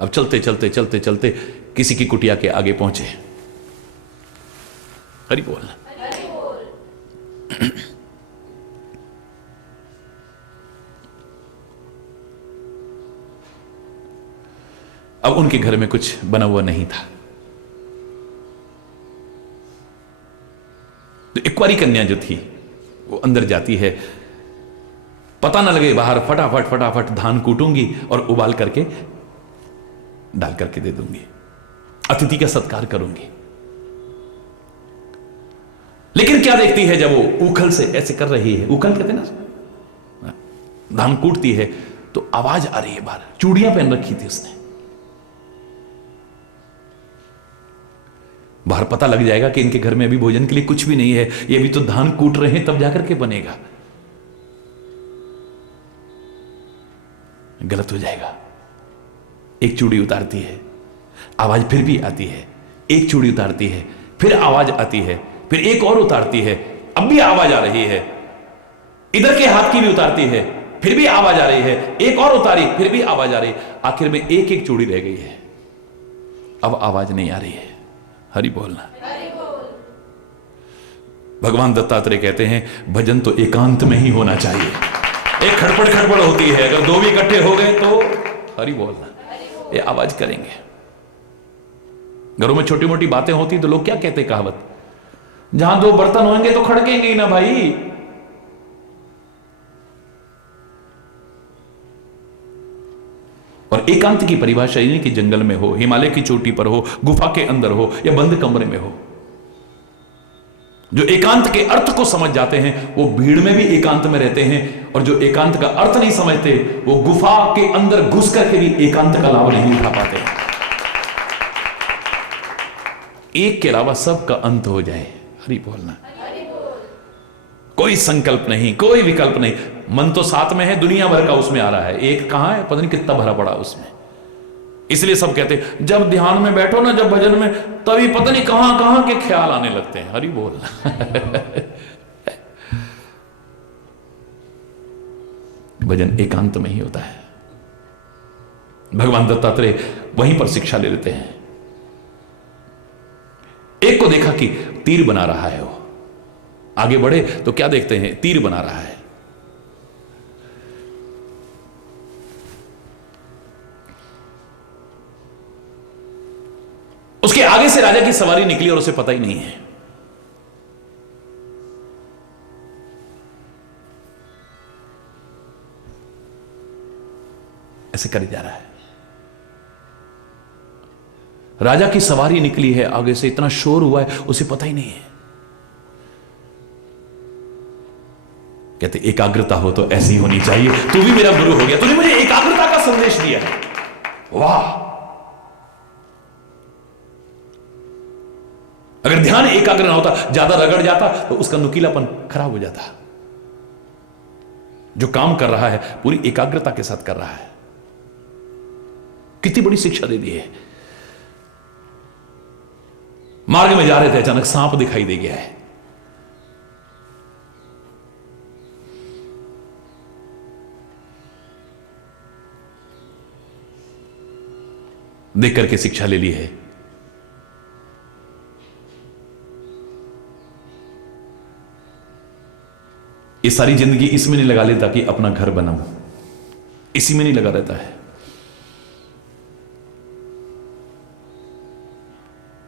अब चलते चलते चलते चलते किसी की कुटिया के आगे पहुंचे। हरि बोल। अब उनके घर में कुछ बना हुआ नहीं था, तो एक कुंवारी कन्या जो थी वो अंदर जाती है, पता ना लगे, बाहर फटाफट फटाफट धान कूटूंगी और उबाल करके डाल करके दे दूंगी, अतिथि का सत्कार करूंगी। लेकिन क्या देखती है जब वो उखल से ऐसे कर रही है, उखल कहते ना, धान कूटती है तो आवाज आ रही है बाहर। चूड़ियां पहन रखी थी उसने, बाहर पता लग जाएगा कि इनके घर में अभी भोजन के लिए कुछ भी नहीं है, ये भी तो धान कूट रहे हैं, तब जाकर के बनेगा। गलत हो जाएगा। एक चूड़ी उतारती है, आवाज फिर भी आती है, एक चूड़ी उतारती है, फिर आवाज आती है, फिर एक और उतारती है, अब भी आवाज आ रही है, इधर के हाथ की भी उतारती है, फिर भी आवाज आ रही है, एक और उतारी, फिर भी आवाज आ रही है, आखिर में एक एक चूड़ी रह गई है, अब आवाज नहीं आ रही है। हरि बोलना। भगवान दत्तात्रेय कहते हैं भजन तो एकांत में ही होना चाहिए। एक खड़पड़ खड़पड़ होती है, अगर दो भी इकट्ठे हो गए तो हरि बोलना, ये आवाज करेंगे। घरों में छोटी मोटी बातें होती तो लोग क्या कहते, कहावत, जहां दो बर्तन होंगे तो खड़केंगे ही ना भाई। और एकांत की परिभाषा ये नहीं कि जंगल में हो, हिमालय की चोटी पर हो, गुफा के अंदर हो या बंद कमरे में हो। जो एकांत के अर्थ को समझ जाते हैं वो भीड़ में भी एकांत में रहते हैं, और जो एकांत का अर्थ नहीं समझते वो गुफा के अंदर घुस करके भी एकांत का लाभ नहीं उठा पाते। एक के अलावा सब का अंत हो जाए, हरि बोलना। कोई संकल्प नहीं, कोई विकल्प नहीं। मन तो साथ में है, दुनिया भर का उसमें आ रहा है, एक कहां है पता नहीं कितना भरा पड़ा उसमें। इसलिए सब कहते हैं जब ध्यान में बैठो ना, जब भजन में, तभी पता नहीं कहां कहां के ख्याल आने लगते हैं। हरि बोलना। भजन एकांत में ही होता है। भगवान दत्तात्रेय वहीं पर शिक्षा ले लेते हैं। एक को देखा कि तीर बना रहा है, वो आगे बढ़े तो क्या देखते हैं, तीर बना रहा है। उसके आगे से राजा की सवारी निकली और उसे पता ही नहीं है। ऐसे करे जा रहा है। राजा की सवारी निकली है, आगे से इतना शोर हुआ है, उसे पता ही नहीं है। कहते एकाग्रता हो तो ऐसी होनी चाहिए। तू भी मेरा गुरु हो गया, तूने मुझे एकाग्रता का संदेश दिया है। वाह! अगर ध्यान एकाग्र ना होता, ज्यादा रगड़ जाता तो उसका नुकीलापन खराब हो जाता। जो काम कर रहा है पूरी एकाग्रता के साथ कर रहा है। कितनी बड़ी शिक्षा दे दी है। मार्ग में जा रहे थे, अचानक सांप दिखाई दे गया है। देख करके शिक्षा ले ली है। ये सारी जिंदगी इसमें नहीं लगा लेता कि अपना घर बनाऊं, इसी में नहीं लगा रहता है।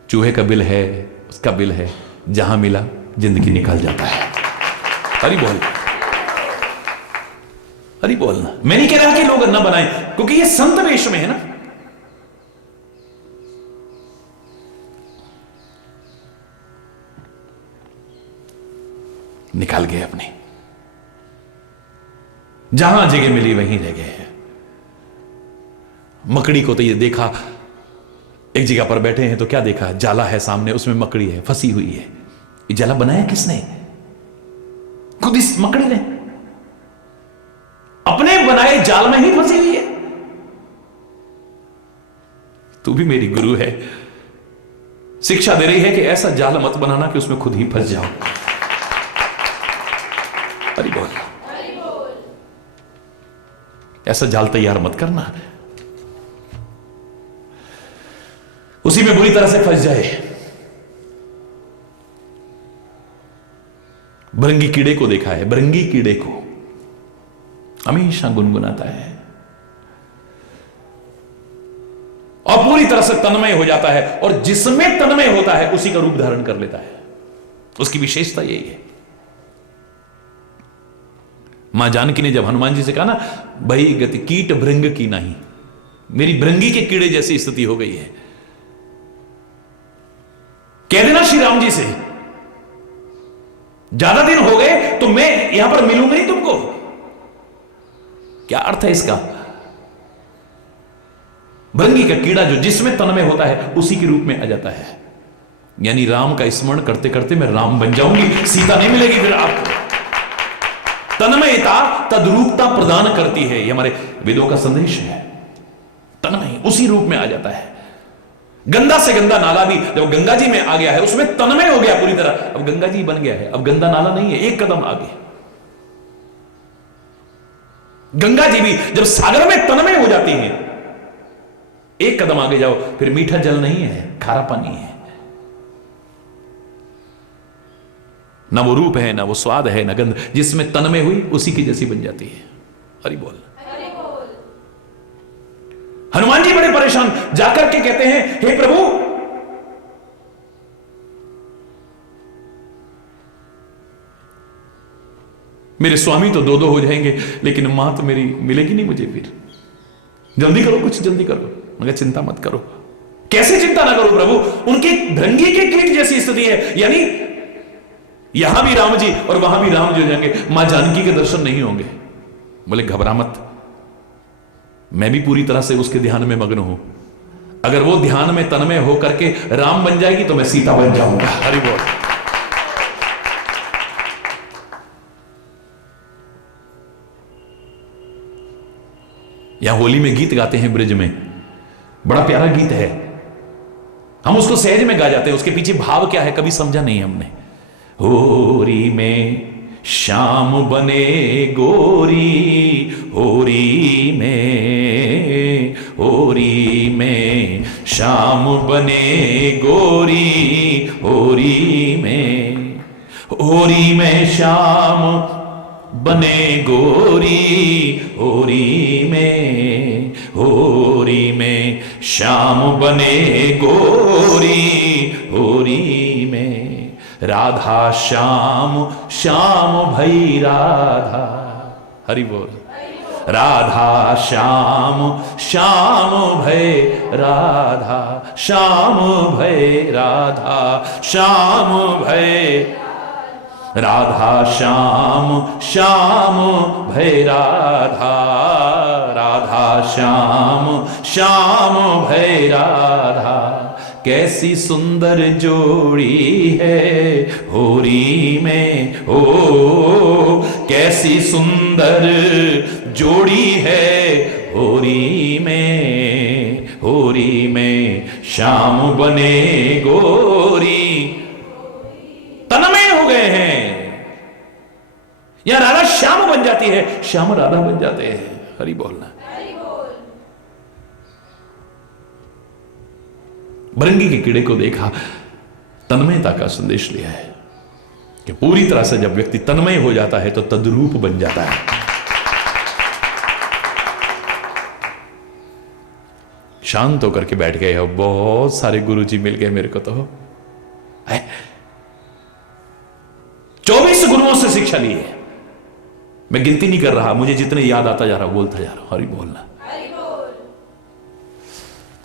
चूहे का बिल है, उसका बिल है, जहां मिला जिंदगी निकल जाता है। हरि बोल, हरि बोलना। मैं नहीं कह रहा कि लोग न बनाएं, क्योंकि ये संत वेश में है ना। निकाल गए अपने, जहां जगह मिली वहीं रह गए। मकड़ी को तो ये देखा, एक जगह पर बैठे हैं तो क्या देखा, जाला है सामने, उसमें मकड़ी है, फंसी हुई है। ये जाला बनाया किसने? खुद इस मकड़ी ने अपने बनाए जाल में ही फंसी हुई है। तू भी मेरी गुरु है, शिक्षा दे रही है कि ऐसा जाल मत बनाना कि उसमें खुद ही फंस जाओ। हरि बोल। ऐसा जाल तैयार मत करना, उसी में बुरी तरह से फंस जाए। भृंगी कीड़े को देखा है, भृंगी कीड़े को हमेशा गुनगुनाता है और पूरी तरह से तन्मय हो जाता है, और जिसमें तन्मय होता है उसी का रूप धारण कर लेता है। उसकी विशेषता यही है। मां जानकी ने जब हनुमान जी से कहा ना, भई गति कीट भृंग की नहीं, मेरी भृंगी के कीड़े जैसी स्थिति हो गई है, कह देना श्री राम जी से ज्यादा दिन हो गए तो मैं यहां पर मिलूंगा नहीं तुमको। क्या अर्थ है इसका? भृंगी का कीड़ा जो जिसमें तन में होता है उसी के रूप में आ जाता है, यानी राम का स्मरण करते करते मैं राम बन जाऊंगी, सीता नहीं मिलेगी फिर आपको। तन्मयता तद्रूपता प्रदान करती है, ये हमारे वेदों का संदेश है। तन्मय उसी रूप में आ जाता है। गंदा से गंदा नाला भी जब गंगा जी में आ गया है उसमें तन्मय हो गया पूरी तरह, अब गंगा जी बन गया है, अब गंदा नाला नहीं है, एक कदम आगे। गंगा जी भी जब सागर में तन्मय हो जाती है, एक कदम आगे जाओ फिर मीठा जल नहीं है, खारा पानी है। ना वो रूप है, ना वो स्वाद है, ना गंध, जिसमें तन्मय हुई उसी की जैसी बन जाती है। हरि बोल। हनुमान जी बड़े परेशान जाकर के कहते हैं, हे प्रभु मेरे स्वामी तो दो दो हो जाएंगे, लेकिन मां तो मेरी मिलेगी नहीं मुझे, फिर जल्दी करो, कुछ जल्दी करो। मगर चिंता मत करो। कैसे चिंता ना करो प्रभु, उनकी भृंगी के कीट जैसी स्थिति है, यानी यहां भी राम जी और वहां भी राम जी हो जाएंगे, मां जानकी के दर्शन नहीं होंगे। बोले घबरा मत, मैं भी पूरी तरह से उसके ध्यान में मग्न हूं। अगर वो ध्यान में तन्मय होकर के राम बन जाएगी तो मैं सीता बन जाऊंगा। हरि बोल। यहां होली में गीत गाते हैं ब्रिज में, बड़ा प्यारा गीत है, हम उसको सहज में गा जाते हैं, उसके पीछे भाव क्या है कभी समझा नहीं हमने। होरी में श्याम बने गोरी, होरी में श्याम बने गोरी, होरी में श्याम बने गोरी, होरी में श्याम बने गोरी, होरी में राधा श्याम श्याम भई राधा। हरि बोल। राधा श्याम श्याम भय राधा, श्याम भय राधा, श्याम भय राधा, श्याम श्याम भय राधा, राधा श्याम श्याम भय राधा। कैसी सुंदर जोड़ी है होरी में, ओ कैसी सुंदर जोड़ी है होरी में श्याम बने गोरी। तन्मय हो गए हैं, या राधा श्याम बन जाती है, श्याम राधा बन जाते हैं। हरि बोलना। भृंगी के कीड़े को देखा, तन्मयता का संदेश लिया है कि पूरी तरह से जब व्यक्ति तन्मय हो जाता है तो तद्रूप बन जाता है। शांत होकर के बैठ गए हो, बहुत सारे गुरुजी मिल गए मेरे को तो है। 24 गुरुओं से शिक्षा ली है, मैं गिनती नहीं कर रहा, मुझे जितने याद आता जा रहा बोलता जा रहा। हरि बोलना।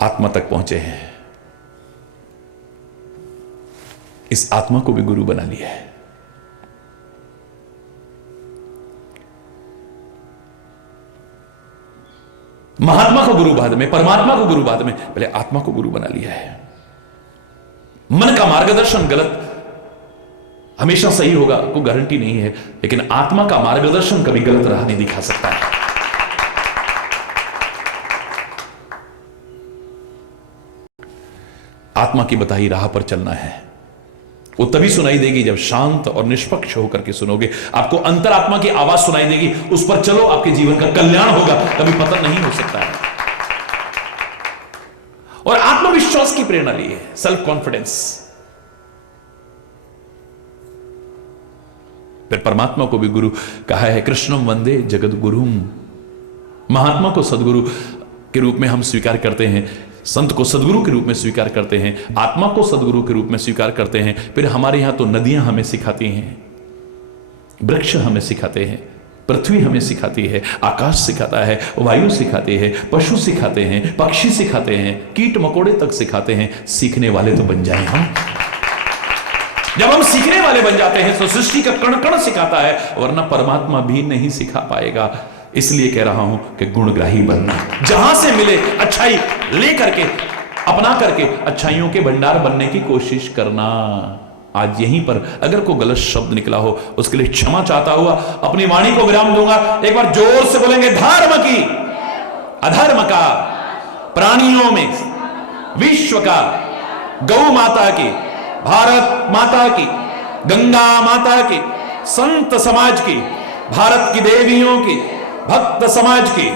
आत्मा तक पहुंचे हैं, इस आत्मा को भी गुरु बना लिया है। महात्मा को गुरु बाद में, परमात्मा को गुरु बाद में, पहले आत्मा को गुरु बना लिया है। मन का मार्गदर्शन गलत हमेशा सही होगा कोई गारंटी नहीं है, लेकिन आत्मा का मार्गदर्शन कभी गलत राह नहीं दिखा सकता है। आत्मा की बताई राह पर चलना है, वो तभी सुनाई देगी जब शांत और निष्पक्ष होकर के सुनोगे। आपको अंतरात्मा की आवाज सुनाई देगी, उस पर चलो, आपके जीवन का कल्याण होगा, कभी पतन नहीं हो सकता है। और आत्मविश्वास की प्रेरणा ली है, सेल्फ कॉन्फिडेंस। फिर परमात्मा को भी गुरु कहा है, कृष्णम वंदे जगत गुरुम। महात्मा को सदगुरु के रूप में हम स्वीकार करते हैं, संत को सदगुरु के रूप में स्वीकार करते हैं, आत्मा को सदगुरु के रूप में स्वीकार करते हैं। फिर हमारे यहां तो नदियां हमें सिखाती हैं, वृक्ष हमें सिखाते हैं, पृथ्वी हमें सिखाती है, आकाश सिखाता है, वायु सिखाती है, पशु सिखाते हैं, पक्षी सिखाते हैं, कीट मकोड़े तक सिखाते हैं। सीखने वाले तो बन जाएं हम। जब हम सीखने वाले बन जाते हैं तो सृष्टि का कण कण सिखाता है, वरना परमात्मा भी नहीं सिखा पाएगा। इसलिए कह रहा हूं कि गुणग्राही बनना, जहां से मिले अच्छाई लेकर के, अपना करके अच्छाइयों के भंडार बनने की कोशिश करना। आज यहीं पर अगर कोई गलत शब्द निकला हो उसके लिए क्षमा चाहता हुआ अपनी वाणी को विराम दूंगा। एक बार जोर से बोलेंगे, धर्म की अधर्म का, प्राणियों में विश्व का, गौ माता की, भारत माता की, गंगा माता की, संत समाज की, भारत की देवियों की, भक्त समाज की।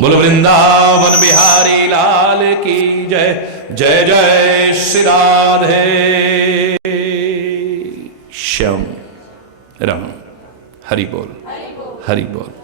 बोलो वृंदावन बिहारी लाल की जय। जय जय श्री राधे श्याम राम। हरि बोल, हरि बोल।